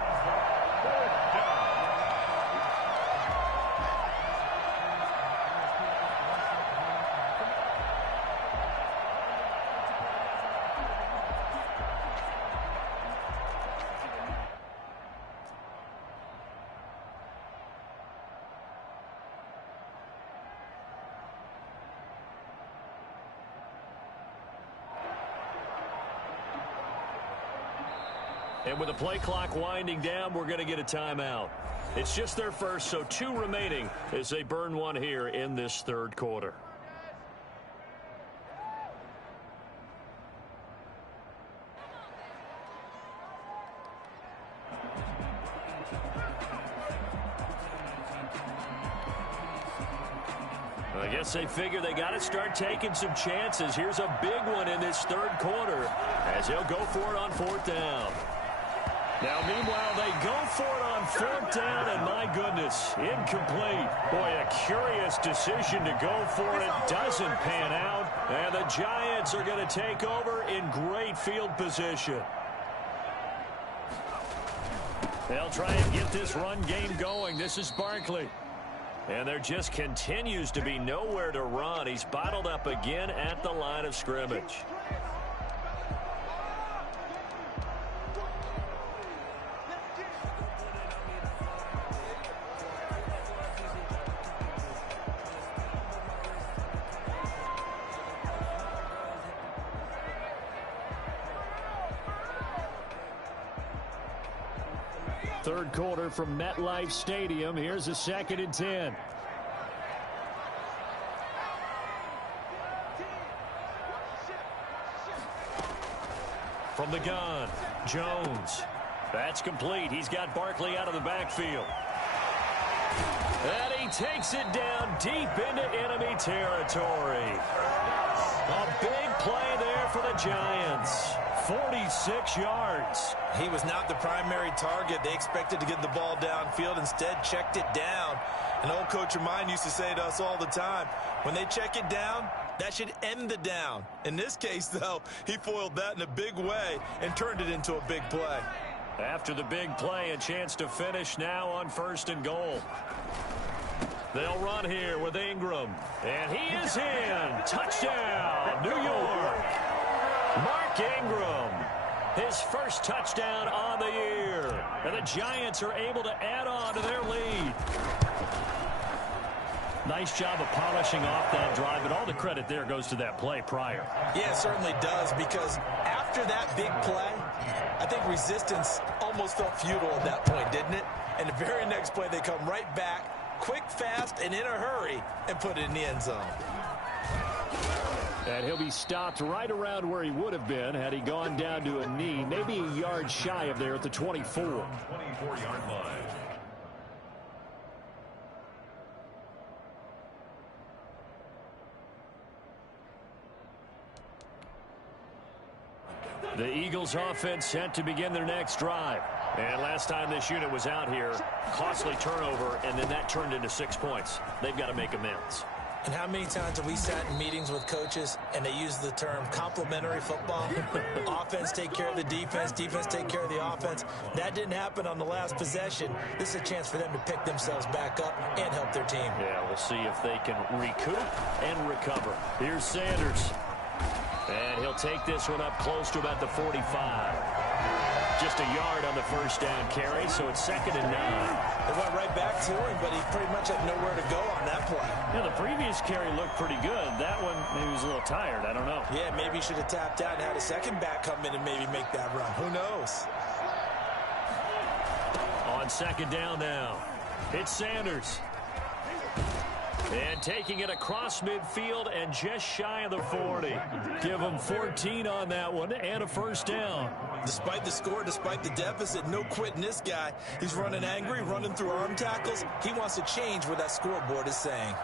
And with the play clock winding down, we're going to get a timeout. It's just their first, so 2 remaining as they burn one here in this 3rd quarter. I guess they figure they got to start taking some chances. Here's a big one in this 3rd quarter as they'll go for it on 4th down. Now, meanwhile, they go for it on 4th down, and my goodness, incomplete. Boy, a curious decision to go for it. Doesn't pan out, and the Giants are going to take over in great field position. They'll try and get this run game going. This is Barkley. And there just continues to be nowhere to run. He's bottled up again at the line of scrimmage. Third quarter from MetLife Stadium. Here's a 2nd and 10. From the gun, Jones. That's complete. He's got Barkley out of the backfield. And he takes it down deep into enemy territory. A big play there for the Giants. 46 yards. He was not the primary target. They expected to get the ball downfield. Instead, checked it down. An old coach of mine used to say to us all the time, when they check it down, that should end the down. In this case, though, he foiled that in a big way and turned it into a big play. After the big play, a chance to finish now on 1st and goal. They'll run here with Ingram. And he is in. Touchdown, New York. Mark Ingram, his first touchdown on the year. And the Giants are able to add on to their lead. Nice job of polishing off that drive, but all the credit there goes to that play prior. Yeah, it certainly does, because after that big play, I think resistance almost felt futile at that point, didn't it? And the very next play, they come right back, quick, fast, and in a hurry, and put it in the end zone. And he'll be stopped right around where he would have been had he gone down to a knee, maybe a yard shy of there at the 24. 24-yard line. The Eagles offense set to begin their next drive. And last time this unit was out here, costly turnover, and then that turned into 6 points. They've got to make amends. And how many times have we sat in meetings with coaches and they use the term complementary football? Offense take care of the defense, defense take care of the offense. That didn't happen on the last possession. This is a chance for them to pick themselves back up and help their team. Yeah, we'll see if they can recoup and recover. Here's Sanders. And he'll take this one up close to about the 45. Just a yard on the first down carry, so it's 2nd and 9. They went right back to him, but he pretty much had nowhere to go on that play. Yeah, the previous carry looked pretty good. That one, maybe he was a little tired. I don't know. Yeah, maybe he should have tapped out and had a second back come in and maybe make that run. Who knows? On 2nd down now, it's Sanders. And taking it across midfield and just shy of the 40. Give him 14 on that one and a first down. Despite the score, despite the deficit, no quitting this guy. He's running angry, running through arm tackles. He wants to change what that scoreboard is saying.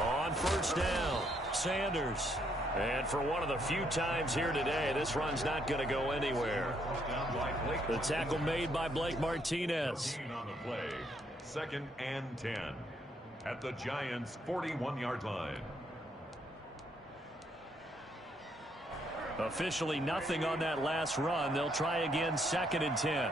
On first down, Sanders. And for one of the few times here today, this run's not going to go anywhere. The tackle made by Blake Martinez. On the play. 2nd and 10 at the Giants' 41-yard line. Officially nothing on that last run. They'll try again, 2nd and 10.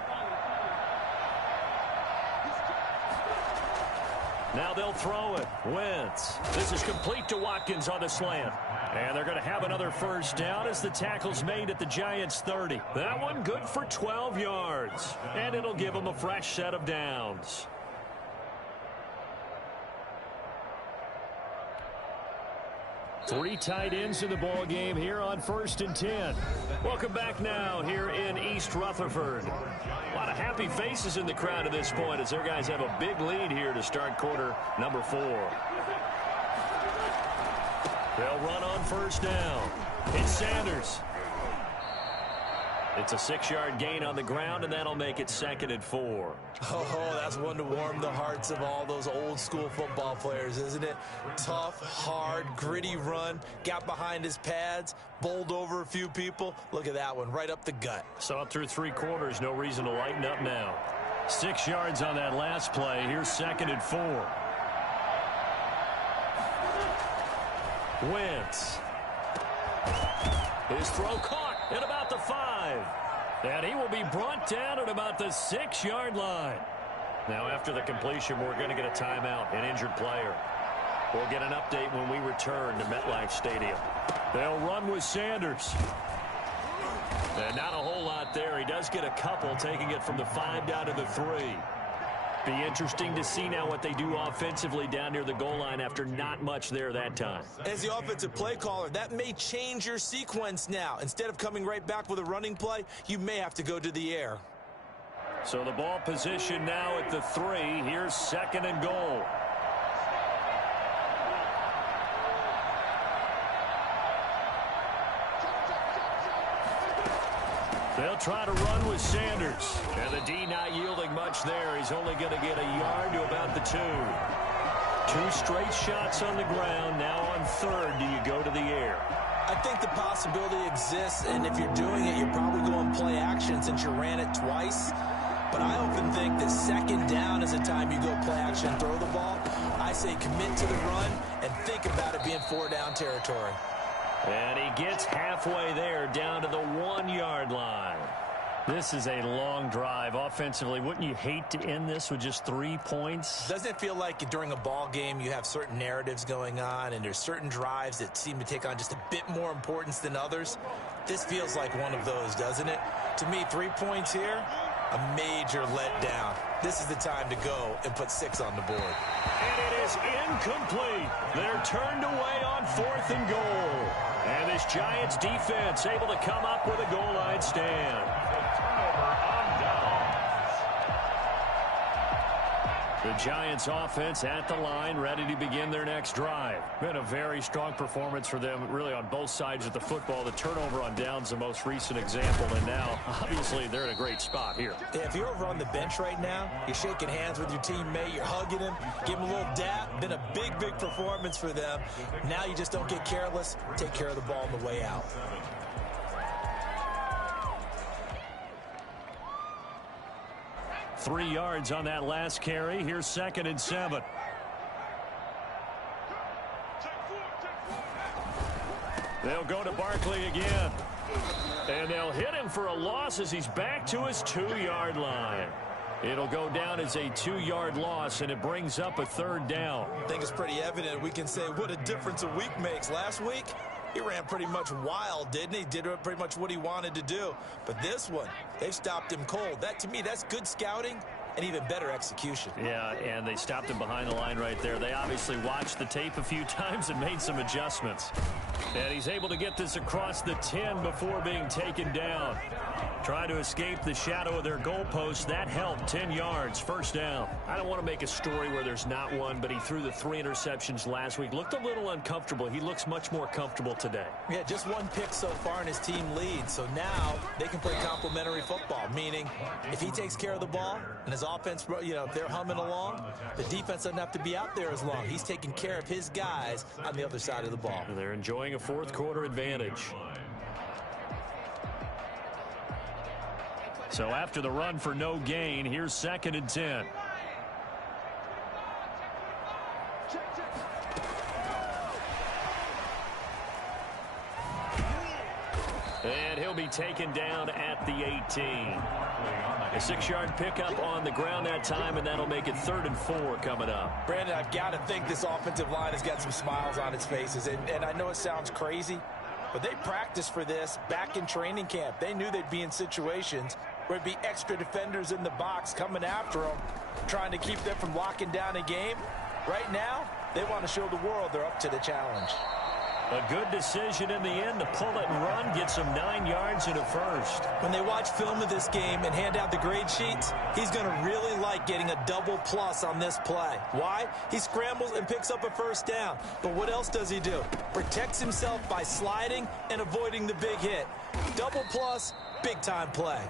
Now they'll throw it. Wentz. This is complete to Watkins on the slant. And they're going to have another first down as the tackle's made at the Giants' 30. That one good for 12 yards. And it'll give them a fresh set of downs. Three tight ends in the ball game here on 1st and 10. Welcome back now here in East Rutherford. A lot of happy faces in the crowd at this point as their guys have a big lead here to start quarter number 4. They'll run on first down. It's Sanders. It's a 6-yard gain on the ground, and that'll make it 2nd and 4. Oh, that's one to warm the hearts of all those old-school football players, isn't it? Tough, hard, gritty run. Got behind his pads, bowled over a few people. Look at that one, right up the gut. Saw it through 3 quarters. No reason to lighten up now. 6 yards on that last play. Here's 2nd and 4. Wentz. His throw caught at about the 5. And he will be brought down at about the 6-yard line. Now, after the completion, we're going to get a timeout, an injured player. We'll get an update when we return to MetLife Stadium. They'll run with Sanders. And not a whole lot there. He does get a couple, taking it from the 5 down to the 3. Be interesting to see now what they do offensively down near the goal line after not much there that time. As the offensive play caller, that may change your sequence now. Instead of coming right back with a running play, you may have to go to the air. So the ball position now at the 3. Here's 2nd and goal. They'll try to run with Sanders. And the D not yielding much there. He's only going to get a yard to about the 2. 2 straight shots on the ground. Now on 3rd, do you go to the air? I think the possibility exists, and if you're doing it, you're probably going play action since you ran it twice. But I often think that 2nd down is the time you go play action and throw the ball. I say commit to the run and think about it being 4-down territory. And he gets halfway there, down to the 1-yard line. This is a long drive offensively. Wouldn't you hate to end this with just 3 points? Doesn't it feel like during a ball game you have certain narratives going on and there's certain drives that seem to take on just a bit more importance than others? This feels like one of those, doesn't it? To me, 3 points here, a major letdown. This is the time to go and put 6 on the board. And it is incomplete. They're turned away on 4th and goal. And this Giants defense able to come up with a goal line stand. Turnover on downs. The Giants offense at the line, ready to begin their next drive. Been a very strong performance for them, really on both sides of the football. The turnover on downs, the most recent example, and now, obviously, they're in a great spot here. Yeah, if you're over on the bench right now, you're shaking hands with your teammate, you're hugging him, give him a little dap. Been a big, big performance for them. Now you just don't get careless. Take care of the ball on the way out. Three yards on that last carry. Here's 2nd and 7. They'll go to Barkley again. And they'll hit him for a loss as he's back to his 2-yard line. It'll go down as a 2-yard loss, and it brings up a 3rd down. I think it's pretty evident. We can say what a difference a week makes. Last week, he ran pretty much wild, didn't he? Did pretty much what he wanted to do. But this one, they've stopped him cold. That, to me, that's good scouting and even better execution. Yeah, and they stopped him behind the line right there. They obviously watched the tape a few times and made some adjustments. And he's able to get this across the 10 before being taken down. Trying to escape the shadow of their goalpost. That helped. 10 yards, 1st down. I don't want to make a story where there's not one, but he threw the 3 interceptions last week. Looked a little uncomfortable. He looks much more comfortable today. Yeah, just 1 pick so far and his team leads. So now they can play complementary football, meaning if he takes care of the ball and his offense, you know, if they're humming along, the defense doesn't have to be out there as long. He's taking care of his guys on the other side of the ball. And they're enjoying a 4th quarter advantage. So after the run for no gain, here's 2nd and 10. And he'll be taken down at the 18. A 6-yard pickup on the ground that time, and that'll make it 3rd and 4 coming up. Brandon, I've got to think this offensive line has got some smiles on its faces. And I know it sounds crazy, but they practiced for this back in training camp. They knew they'd be in situations where it'd be extra defenders in the box coming after them, trying to keep them from locking down a game. Right now, they want to show the world they're up to the challenge. A good decision in the end to pull it and run, get some 9 yards and a 1st. When they watch film of this game and hand out the grade sheets, he's going to really like getting a double plus on this play. Why? He scrambles and picks up a 1st down. But what else does he do? Protects himself by sliding and avoiding the big hit. Double plus, big-time play.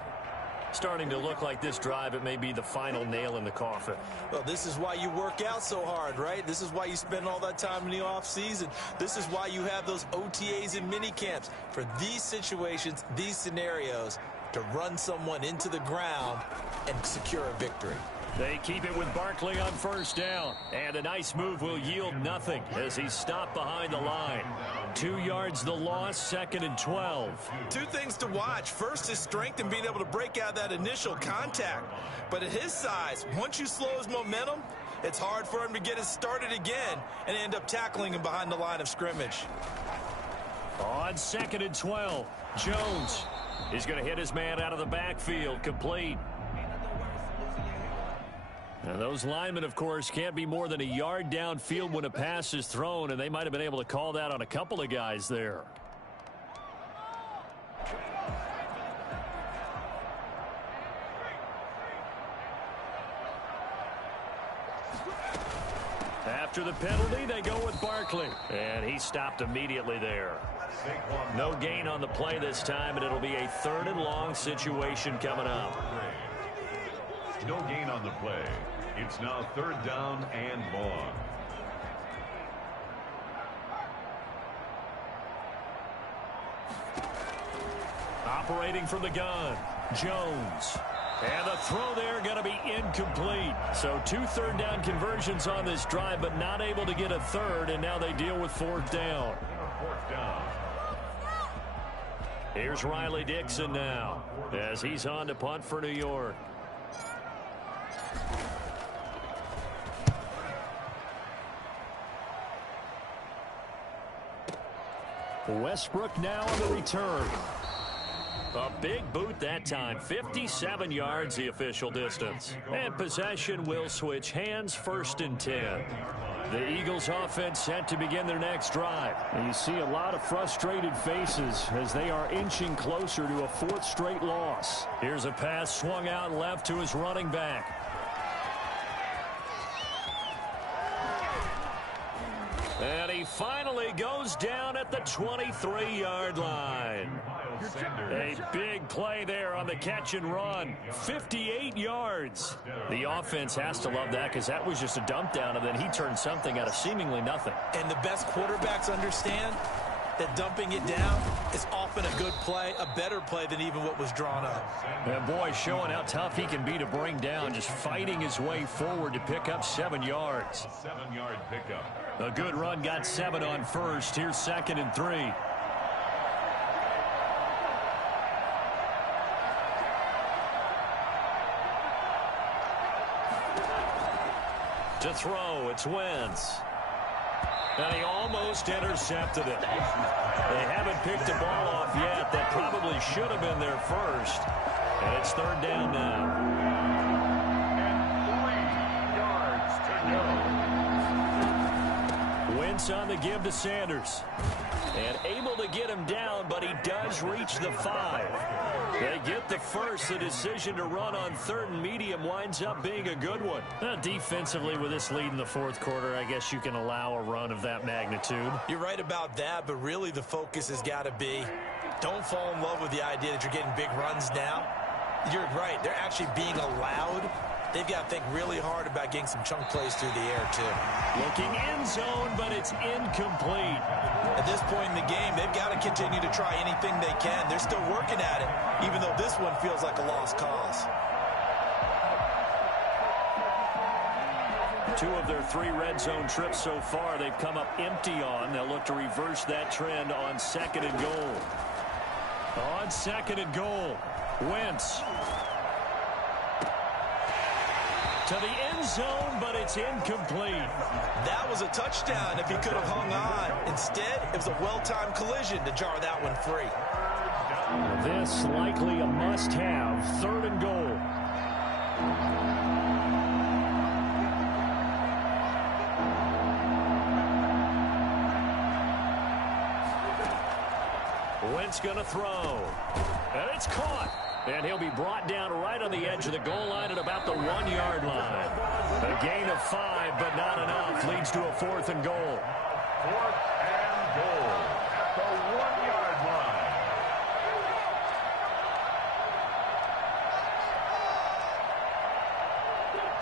Starting to look like this drive, it may be the final nail in the coffin. Well, this is why you work out so hard, right? This is why you spend all that time in the offseason. This is why you have those OTAs and mini camps. For these situations, these scenarios, to run someone into the ground and secure a victory. They keep it with Barkley on 1st down. And a nice move will yield nothing as he's stopped behind the line. 2 yards the loss, 2nd and 12. 2 things to watch. First, his strength in being able to break out that initial contact. But at his size, once you slow his momentum, it's hard for him to get it started again and end up tackling him behind the line of scrimmage. On 2nd and 12, Jones is going to hit his man out of the backfield, complete. And those linemen, of course, can't be more than a yard downfield when a pass is thrown, and they might have been able to call that on a couple of guys there. After the penalty, they go with Barkley. And he stopped immediately there. No gain on the play this time, and it'll be a 3rd and long situation coming up. No gain on the play. It's now 3rd down and long. Operating from the gun, Jones. And the throw there going to be incomplete. So 2 3rd down conversions on this drive, but not able to get a 3rd, and now they deal with 4th down. 4th down. Here's Riley Dixon now as he's on to punt for New York. Westbrook now on the return. A big boot that time. 57 yards the official distance. And possession will switch hands, 1st and 10. The Eagles offense set to begin their next drive. And you see a lot of frustrated faces as they are inching closer to a 4th straight loss. Here's a pass swung out left to his running back. And he finally goes down at the 23-yard line. A big play there on the catch and run. 58 yards. The offense has to love that because that was just a dump down, and then he turned something out of seemingly nothing. And the best quarterbacks understand that dumping it down is often a good play, a better play than even what was drawn up. And boy, showing how tough he can be to bring down, just fighting his way forward to pick up 7 yards. A 7-yard pickup. A good run, got 7 on first. Here's 2nd and 3. To throw, it's Wentz. And he almost intercepted it. They haven't picked the ball off yet. That probably should have been their first. And it's 3rd down now. And 3 yards to go. Wentz on the give to Sanders. And able to get him down, but he does reach the 5. They get the first. The decision to run on 3rd and medium winds up being a good one. Defensively, with this lead in the 4th quarter, I guess you can allow a run of that magnitude. You're right about that, but really the focus has got to be don't fall in love with the idea that you're getting big runs now. You're right. They're actually being allowed. They've got to think really hard about getting some chunk plays through the air, too. Looking end zone, but it's incomplete. At this point in the game, they've got to continue to try anything they can. They're still working at it, even though this one feels like a lost cause. 2 of their 3 red zone trips so far, they've come up empty on. They'll look to reverse that trend on 2nd and goal. On 2nd and goal, Wentz. To the end zone, but it's incomplete. That was a touchdown if he could have hung on. Instead, it was a well-timed collision to jar that one free. This likely a must-have. 3rd and goal. Wentz going to throw. And it's caught. And he'll be brought down right on the edge of the goal line at about the 1-yard line. A gain of 5, but not enough. Leads to a 4th and goal. 4th and goal at the 1-yard line.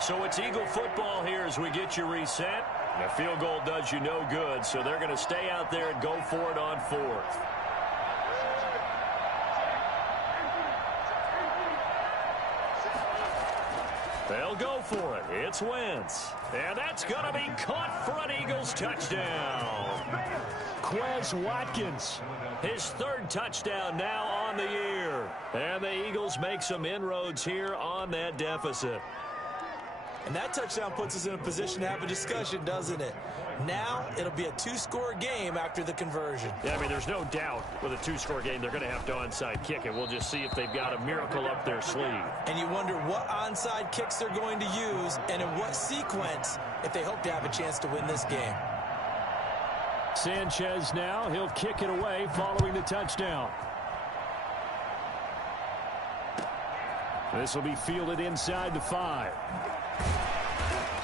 So it's Eagle football here as we get you reset. And a field goal does you no good, so they're going to stay out there and go for it on 4th. They'll go for it. It's Wentz. And that's going to be caught for an Eagles touchdown. Quez Watkins, his 3rd touchdown now on the year. And the Eagles make some inroads here on that deficit. And that touchdown puts us in a position to have a discussion, doesn't it? Now it'll be a 2-score game after the conversion. Yeah, I mean, there's no doubt with a 2-score game they're going to have to onside kick it. We'll just see if they've got a miracle up their sleeve. And you wonder what onside kicks they're going to use and in what sequence if they hope to have a chance to win this game. Sanchez now, he'll kick it away following the touchdown. This will be fielded inside the 5.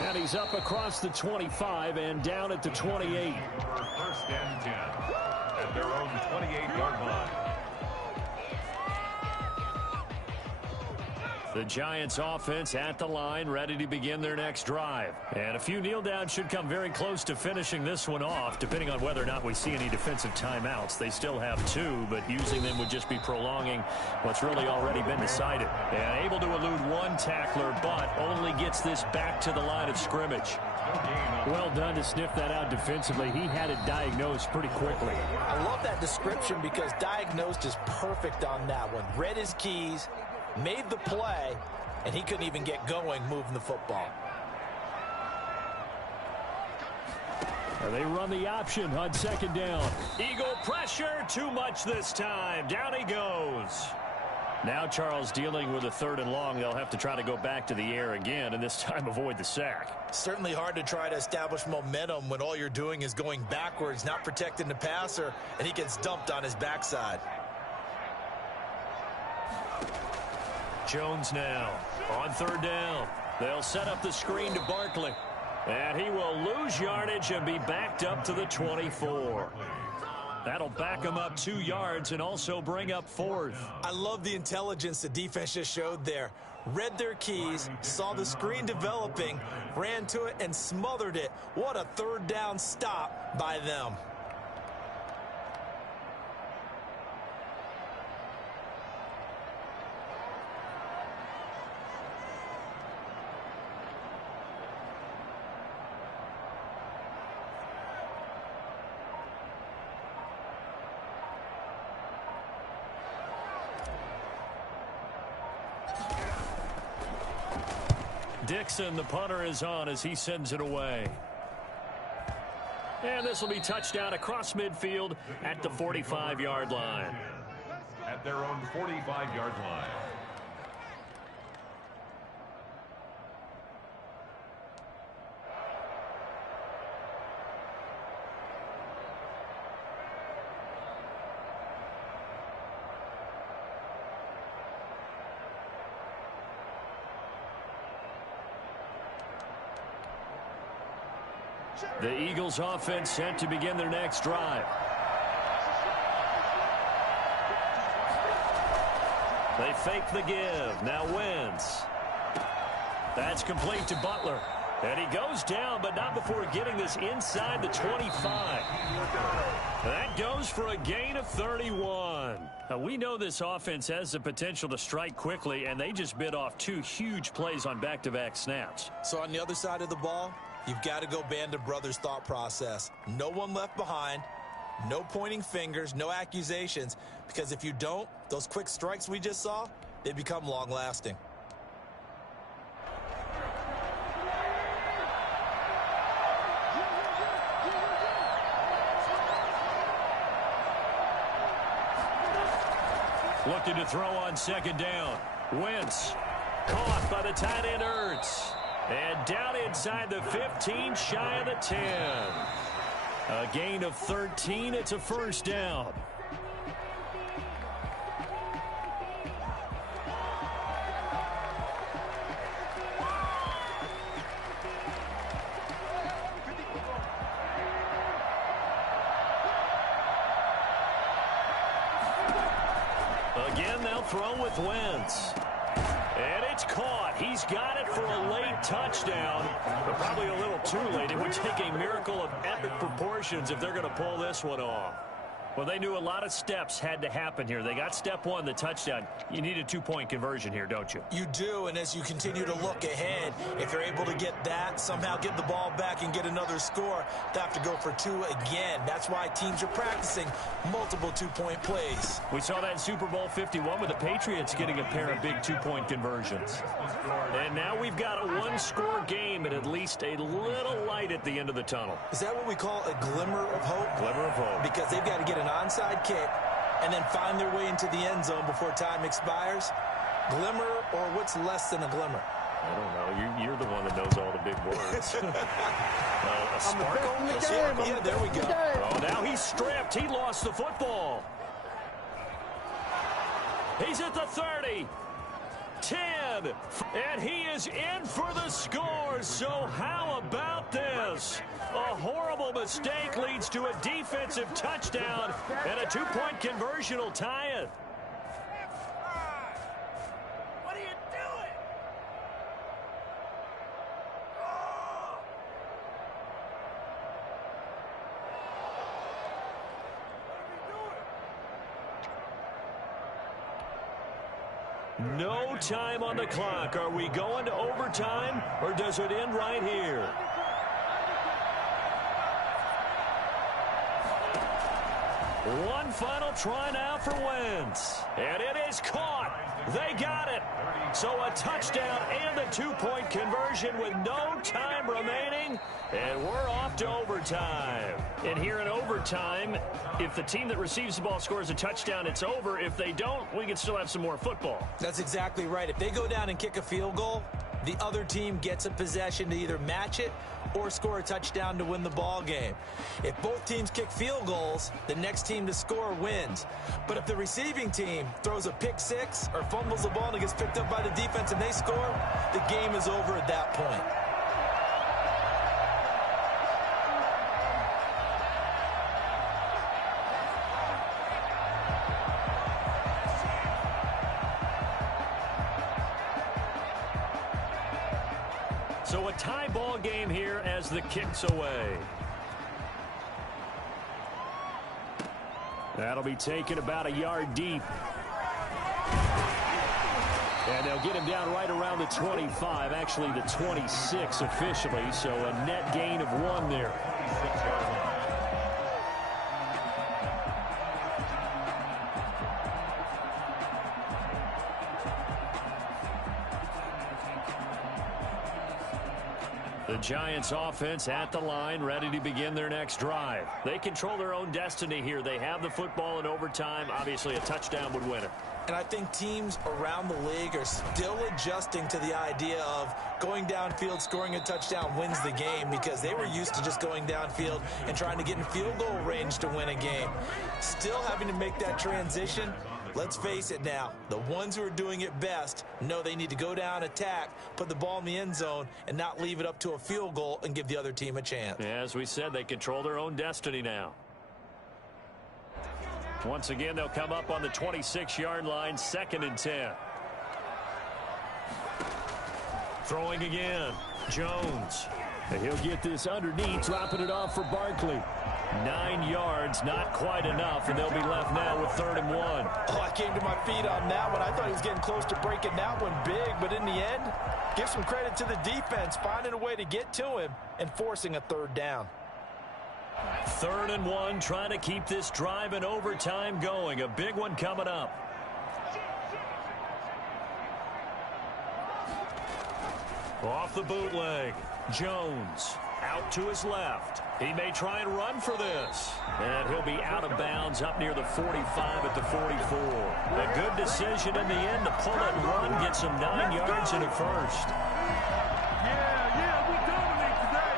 And he's up across the 25 and down at the 28. 1st and 10 at their own 28-yard line. The Giants offense at the line, ready to begin their next drive. And a few kneel downs should come very close to finishing this one off, depending on whether or not we see any defensive timeouts. They still have 2, but using them would just be prolonging what's really already been decided. And able to elude 1 tackler, but only gets this back to the line of scrimmage. Well done to sniff that out defensively. He had it diagnosed pretty quickly. I love that description because diagnosed is perfect on that one. Read his keys, made the play, and he couldn't even get going moving the football. And they run the option on 2nd down. Eagle pressure, too much this time. Down he goes. Now Charles dealing with a 3rd and long. They'll have to try to go back to the air again, and this time avoid the sack. Certainly hard to try to establish momentum when all you're doing is going backwards, not protecting the passer, and he gets dumped on his backside. Jones now on 3rd down. They'll set up the screen to Barkley. And he will lose yardage and be backed up to the 24. That'll back him up 2 yards and also bring up 4th. I love the intelligence the defense just showed there. Read their keys, saw the screen developing, ran to it, and smothered it. What a third down stop by them. Dixon, the punter, is on as he sends it away. And this will be touchdown across midfield at the 45-yard line. At their own 45-yard line. The Eagles offense set to begin their next drive. They fake the give. Now Wentz. That's complete to Butler. And he goes down, but not before getting this inside the 25. That goes for a gain of 31. Now, we know this offense has the potential to strike quickly, and they just bit off 2 huge plays on back-to-back snaps. So on the other side of the ball, you've got to go Band of Brothers thought process. No one left behind, no pointing fingers, no accusations, because if you don't, those quick strikes we just saw, they become long-lasting. Looking to throw on second down. Wentz caught by the tight end Ertz. And down inside the 15, shy of the 10. A gain of 13. It's a first down. Again, they'll throw with Wentz. And it's caught. He's got it for a late touchdown, but probably a little too late. It would take a miracle of epic proportions if they're going to pull this one off. Well, they knew a lot of steps had to happen here. They got step 1, the touchdown. You need a 2-point conversion here, don't you? You do, and as you continue to look ahead, if you're able to get that, somehow get the ball back and get another score, they have to go for 2 again. That's why teams are practicing multiple 2-point plays. We saw that in Super Bowl 51 with the Patriots getting a pair of big 2-point conversions. And now we've got a 1-score game and at least a little light at the end of the tunnel. Is that what we call a glimmer of hope? Glimmer of hope. Because they've got to get an onside kick and then find their way into the end zone before time expires. Glimmer, or what's less than a glimmer? I don't know. You're the one that knows all the big words. A sparkle? Yeah, there we go. Oh, now he's stripped. He lost the football. He's at the 30. 10. And he is in for the score. So how about this? A horrible mistake leads to a defensive touchdown, and a 2-point conversion will tie it. What are you doing? No time on the clock. Are we going to overtime, or does it end right here? One final try now for Wentz. And it is caught. They got it. So a touchdown and a 2-point conversion with no time remaining. And we're off to overtime. And here in overtime, if the team that receives the ball scores a touchdown, it's over. If they don't, we can still have some more football. That's exactly right. If they go down and kick a field goal, the other team gets a possession to either match it or score a touchdown to win the ball game. If both teams kick field goals, the next team to score wins. But if the receiving team throws a pick six or fumbles the ball and it gets picked up by the defense and they score, the game is over at that point. So a tie ball game here as the kick's away. That'll be taken about a yard deep. And they'll get him down right around the 25, actually the 26 officially, so a net gain of 1 there. The Giants offense at the line, ready to begin their next drive. They control their own destiny here. They have the football in overtime. Obviously, a touchdown would win it. And I think teams around the league are still adjusting to the idea of going downfield, scoring a touchdown wins the game, because they were used to just going downfield and trying to get in field goal range to win a game. Still having to make that transition. Let's face it now, the ones who are doing it best know they need to go down, attack, put the ball in the end zone, and not leave it up to a field goal and give the other team a chance. Yeah, as we said, they control their own destiny now. Once again, they'll come up on the 26-yard line, 2nd and 10. Throwing again, Jones. And he'll get this underneath, dropping it off for Barkley. 9 yards, not quite enough, and they'll be left now with 3rd and 1. Oh, I came to my feet on that one. I thought he was getting close to breaking that one big, but in the end, give some credit to the defense, finding a way to get to him and forcing a 3rd down. 3rd and 1, trying to keep this drive in overtime going. A big one coming up. Off the bootleg, Jones out to his left. He may try and run for this. And he'll be out of bounds up near the 45 at the 44. A good decision in the end to pull it and run, get some 9 yards and a first. Yeah, we dominate today.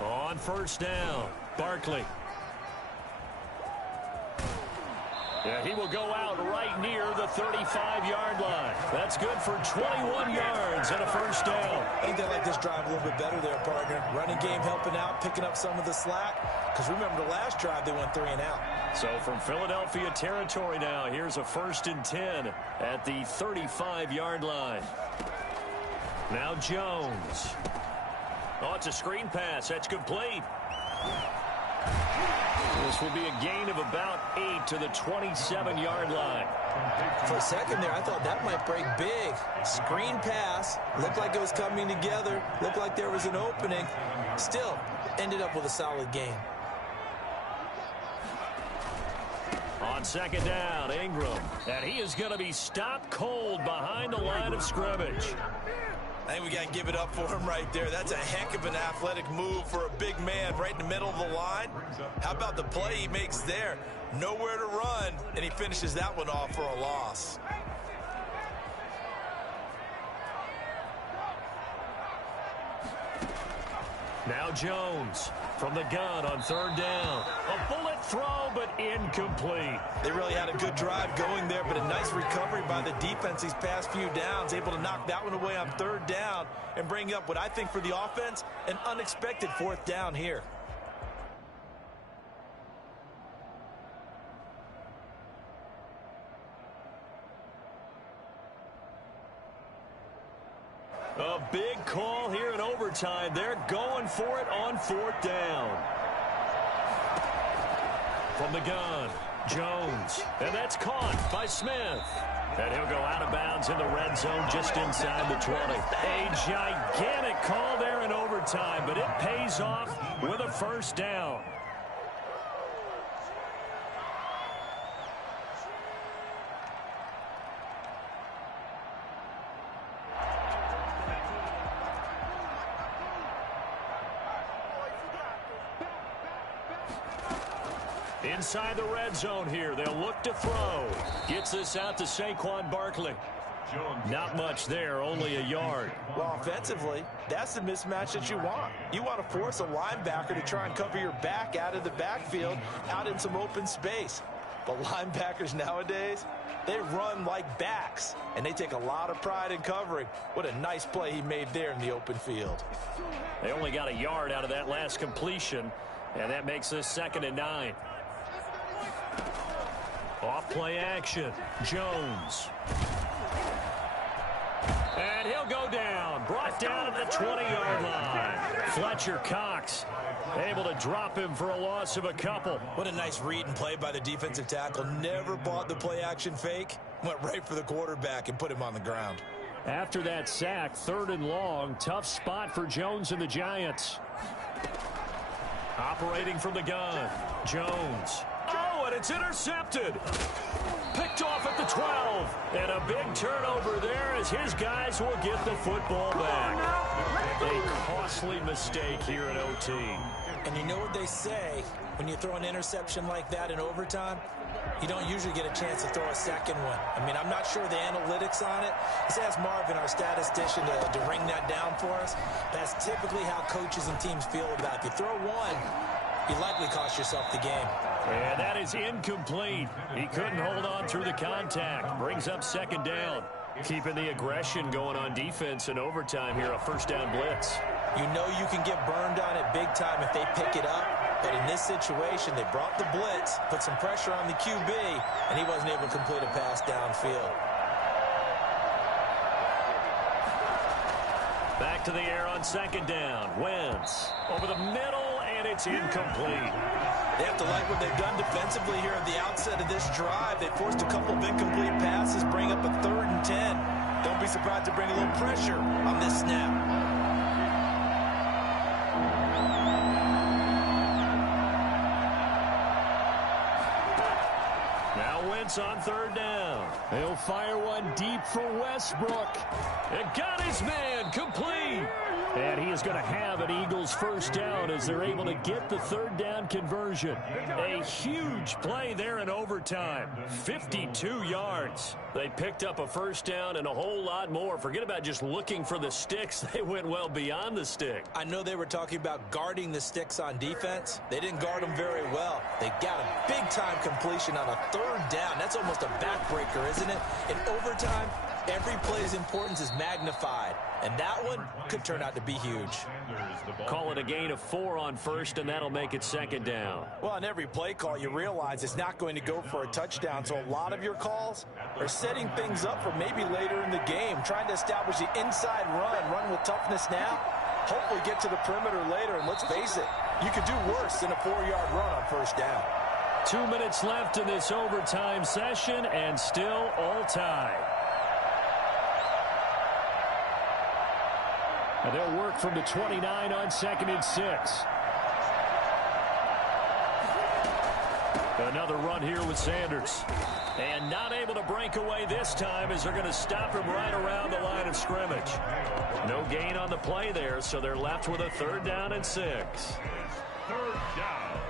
On 1st down, Barkley. Yeah, he will go out right near the 35-yard line. That's good for 21 yards and a 1st down. I think they like this drive a little bit better there, partner. Running game helping out, picking up some of the slack. Because remember, the last drive, they went 3 and out. So from Philadelphia territory now, here's a 1st and 10 at the 35-yard line. Now Jones. Oh, it's a screen pass. That's complete. This will be a gain of about 8 to the 27-yard line. For a second there, I thought that might break big. Screen pass. Looked like it was coming together. Looked like there was an opening. Still, ended up with a solid gain. On 2nd down, Ingram. And he is going to be stopped cold behind the line of scrimmage. I think we got to give it up for him right there. That's a heck of an athletic move for a big man right in the middle of the line. How about the play he makes there? Nowhere to run, and he finishes that one off for a loss. Now Jones from the gun on 3rd down. A bullet throw, but incomplete. They really had a good drive going there, but a nice recovery by the defense these past few downs, able to knock that one away on 3rd down and bring up what I think for the offense, an unexpected 4th down here. A big call here in overtime. They're going for it on 4th down. From the gun, Jones. And that's caught by Smith. And he'll go out of bounds in the red zone just inside the 20. A gigantic call there in overtime, but it pays off with a 1st down. Inside the red zone here. They'll look to throw. Gets this out to Saquon Barkley. Not much there, only a yard. Well, offensively, that's the mismatch that you want. You want to force a linebacker to try and cover your back out of the backfield, out in some open space. But linebackers nowadays, they run like backs, and they take a lot of pride in covering. What a nice play he made there in the open field. They only got a yard out of that last completion, and that makes this 2nd and 9. Off play action. Jones. And he'll go down. Brought down at the 20-yard line. Fletcher Cox able to drop him for a loss of a couple. What a nice read and play by the defensive tackle. Never bought the play action fake. Went right for the quarterback and put him on the ground. After that sack, 3rd and long. Tough spot for Jones and the Giants. Operating from the gun. Jones. Oh, and it's intercepted. Picked off at the 12. And a big turnover there as his guys will get the football back. A costly mistake here in OT. And you know what they say, when you throw an interception like that in overtime, you don't usually get a chance to throw a second one. I mean, I'm not sure the analytics on it. Let's ask Marvin, our statistician, to ring that down for us. That's typically how coaches and teams feel about it. If you throw one, you likely cost yourself the game. And that is incomplete. He couldn't hold on through the contact. Brings up 2nd down. Keeping the aggression going on defense in overtime here, a 1st down blitz. You know you can get burned on it big time if they pick it up. But in this situation, they brought the blitz, put some pressure on the QB, and he wasn't able to complete a pass downfield. Back to the air on 2nd down. Wentz over the middle, and it's incomplete. They have to like what they've done defensively here at the outset of this drive. They forced a couple of incomplete passes, bring up a 3rd and 10. Don't be surprised to bring a little pressure on this snap. Now Wentz on 3rd down. He'll fire one deep for Westbrook. It got his man complete. And he is going to have an Eagles 1st down as they're able to get the 3rd down conversion. A huge play there in overtime. 52 yards. They picked up a 1st down and a whole lot more. Forget about just looking for the sticks. They went well beyond the stick. I know they were talking about guarding the sticks on defense. They didn't guard them very well. They got a big-time completion on a 3rd down. That's almost a backbreaker, isn't it? In overtime, every play's importance is magnified. And that one could turn out to be huge. Call it a gain of 4 on 1st, and that'll make it 2nd down. Well, on every play call, you realize it's not going to go for a touchdown. So a lot of your calls are setting things up for maybe later in the game, trying to establish the inside run with toughness now, hopefully get to the perimeter later. And let's face it, you could do worse than a 4-yard run on 1st down. 2 minutes left in this overtime session, and still all tied. And they'll work from the 29 on 2nd and 6. Another run here with Sanders. And not able to break away this time as they're going to stop him right around the line of scrimmage. No gain on the play there, so they're left with a 3rd down and 6. 3rd down.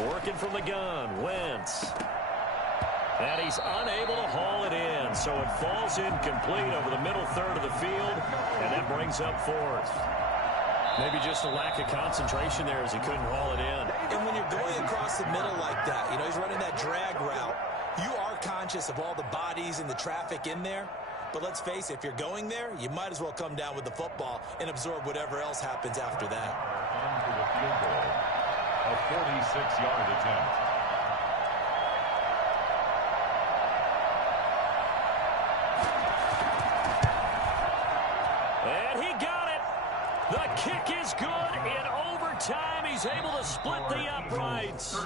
Working from the gun, Wentz. And he's unable to haul it in, so it falls incomplete over the middle 3rd of the field, and that brings up 4th. Maybe just a lack of concentration there as he couldn't haul it in. And when you're going across the middle like that, you know, he's running that drag route, you are conscious of all the bodies and the traffic in there. But let's face it, if you're going there, you might as well come down with the football and absorb whatever else happens after that. On to the field goal. A 46-yard attempt. And he got it. The kick is good in overtime. He's able to split the uprights.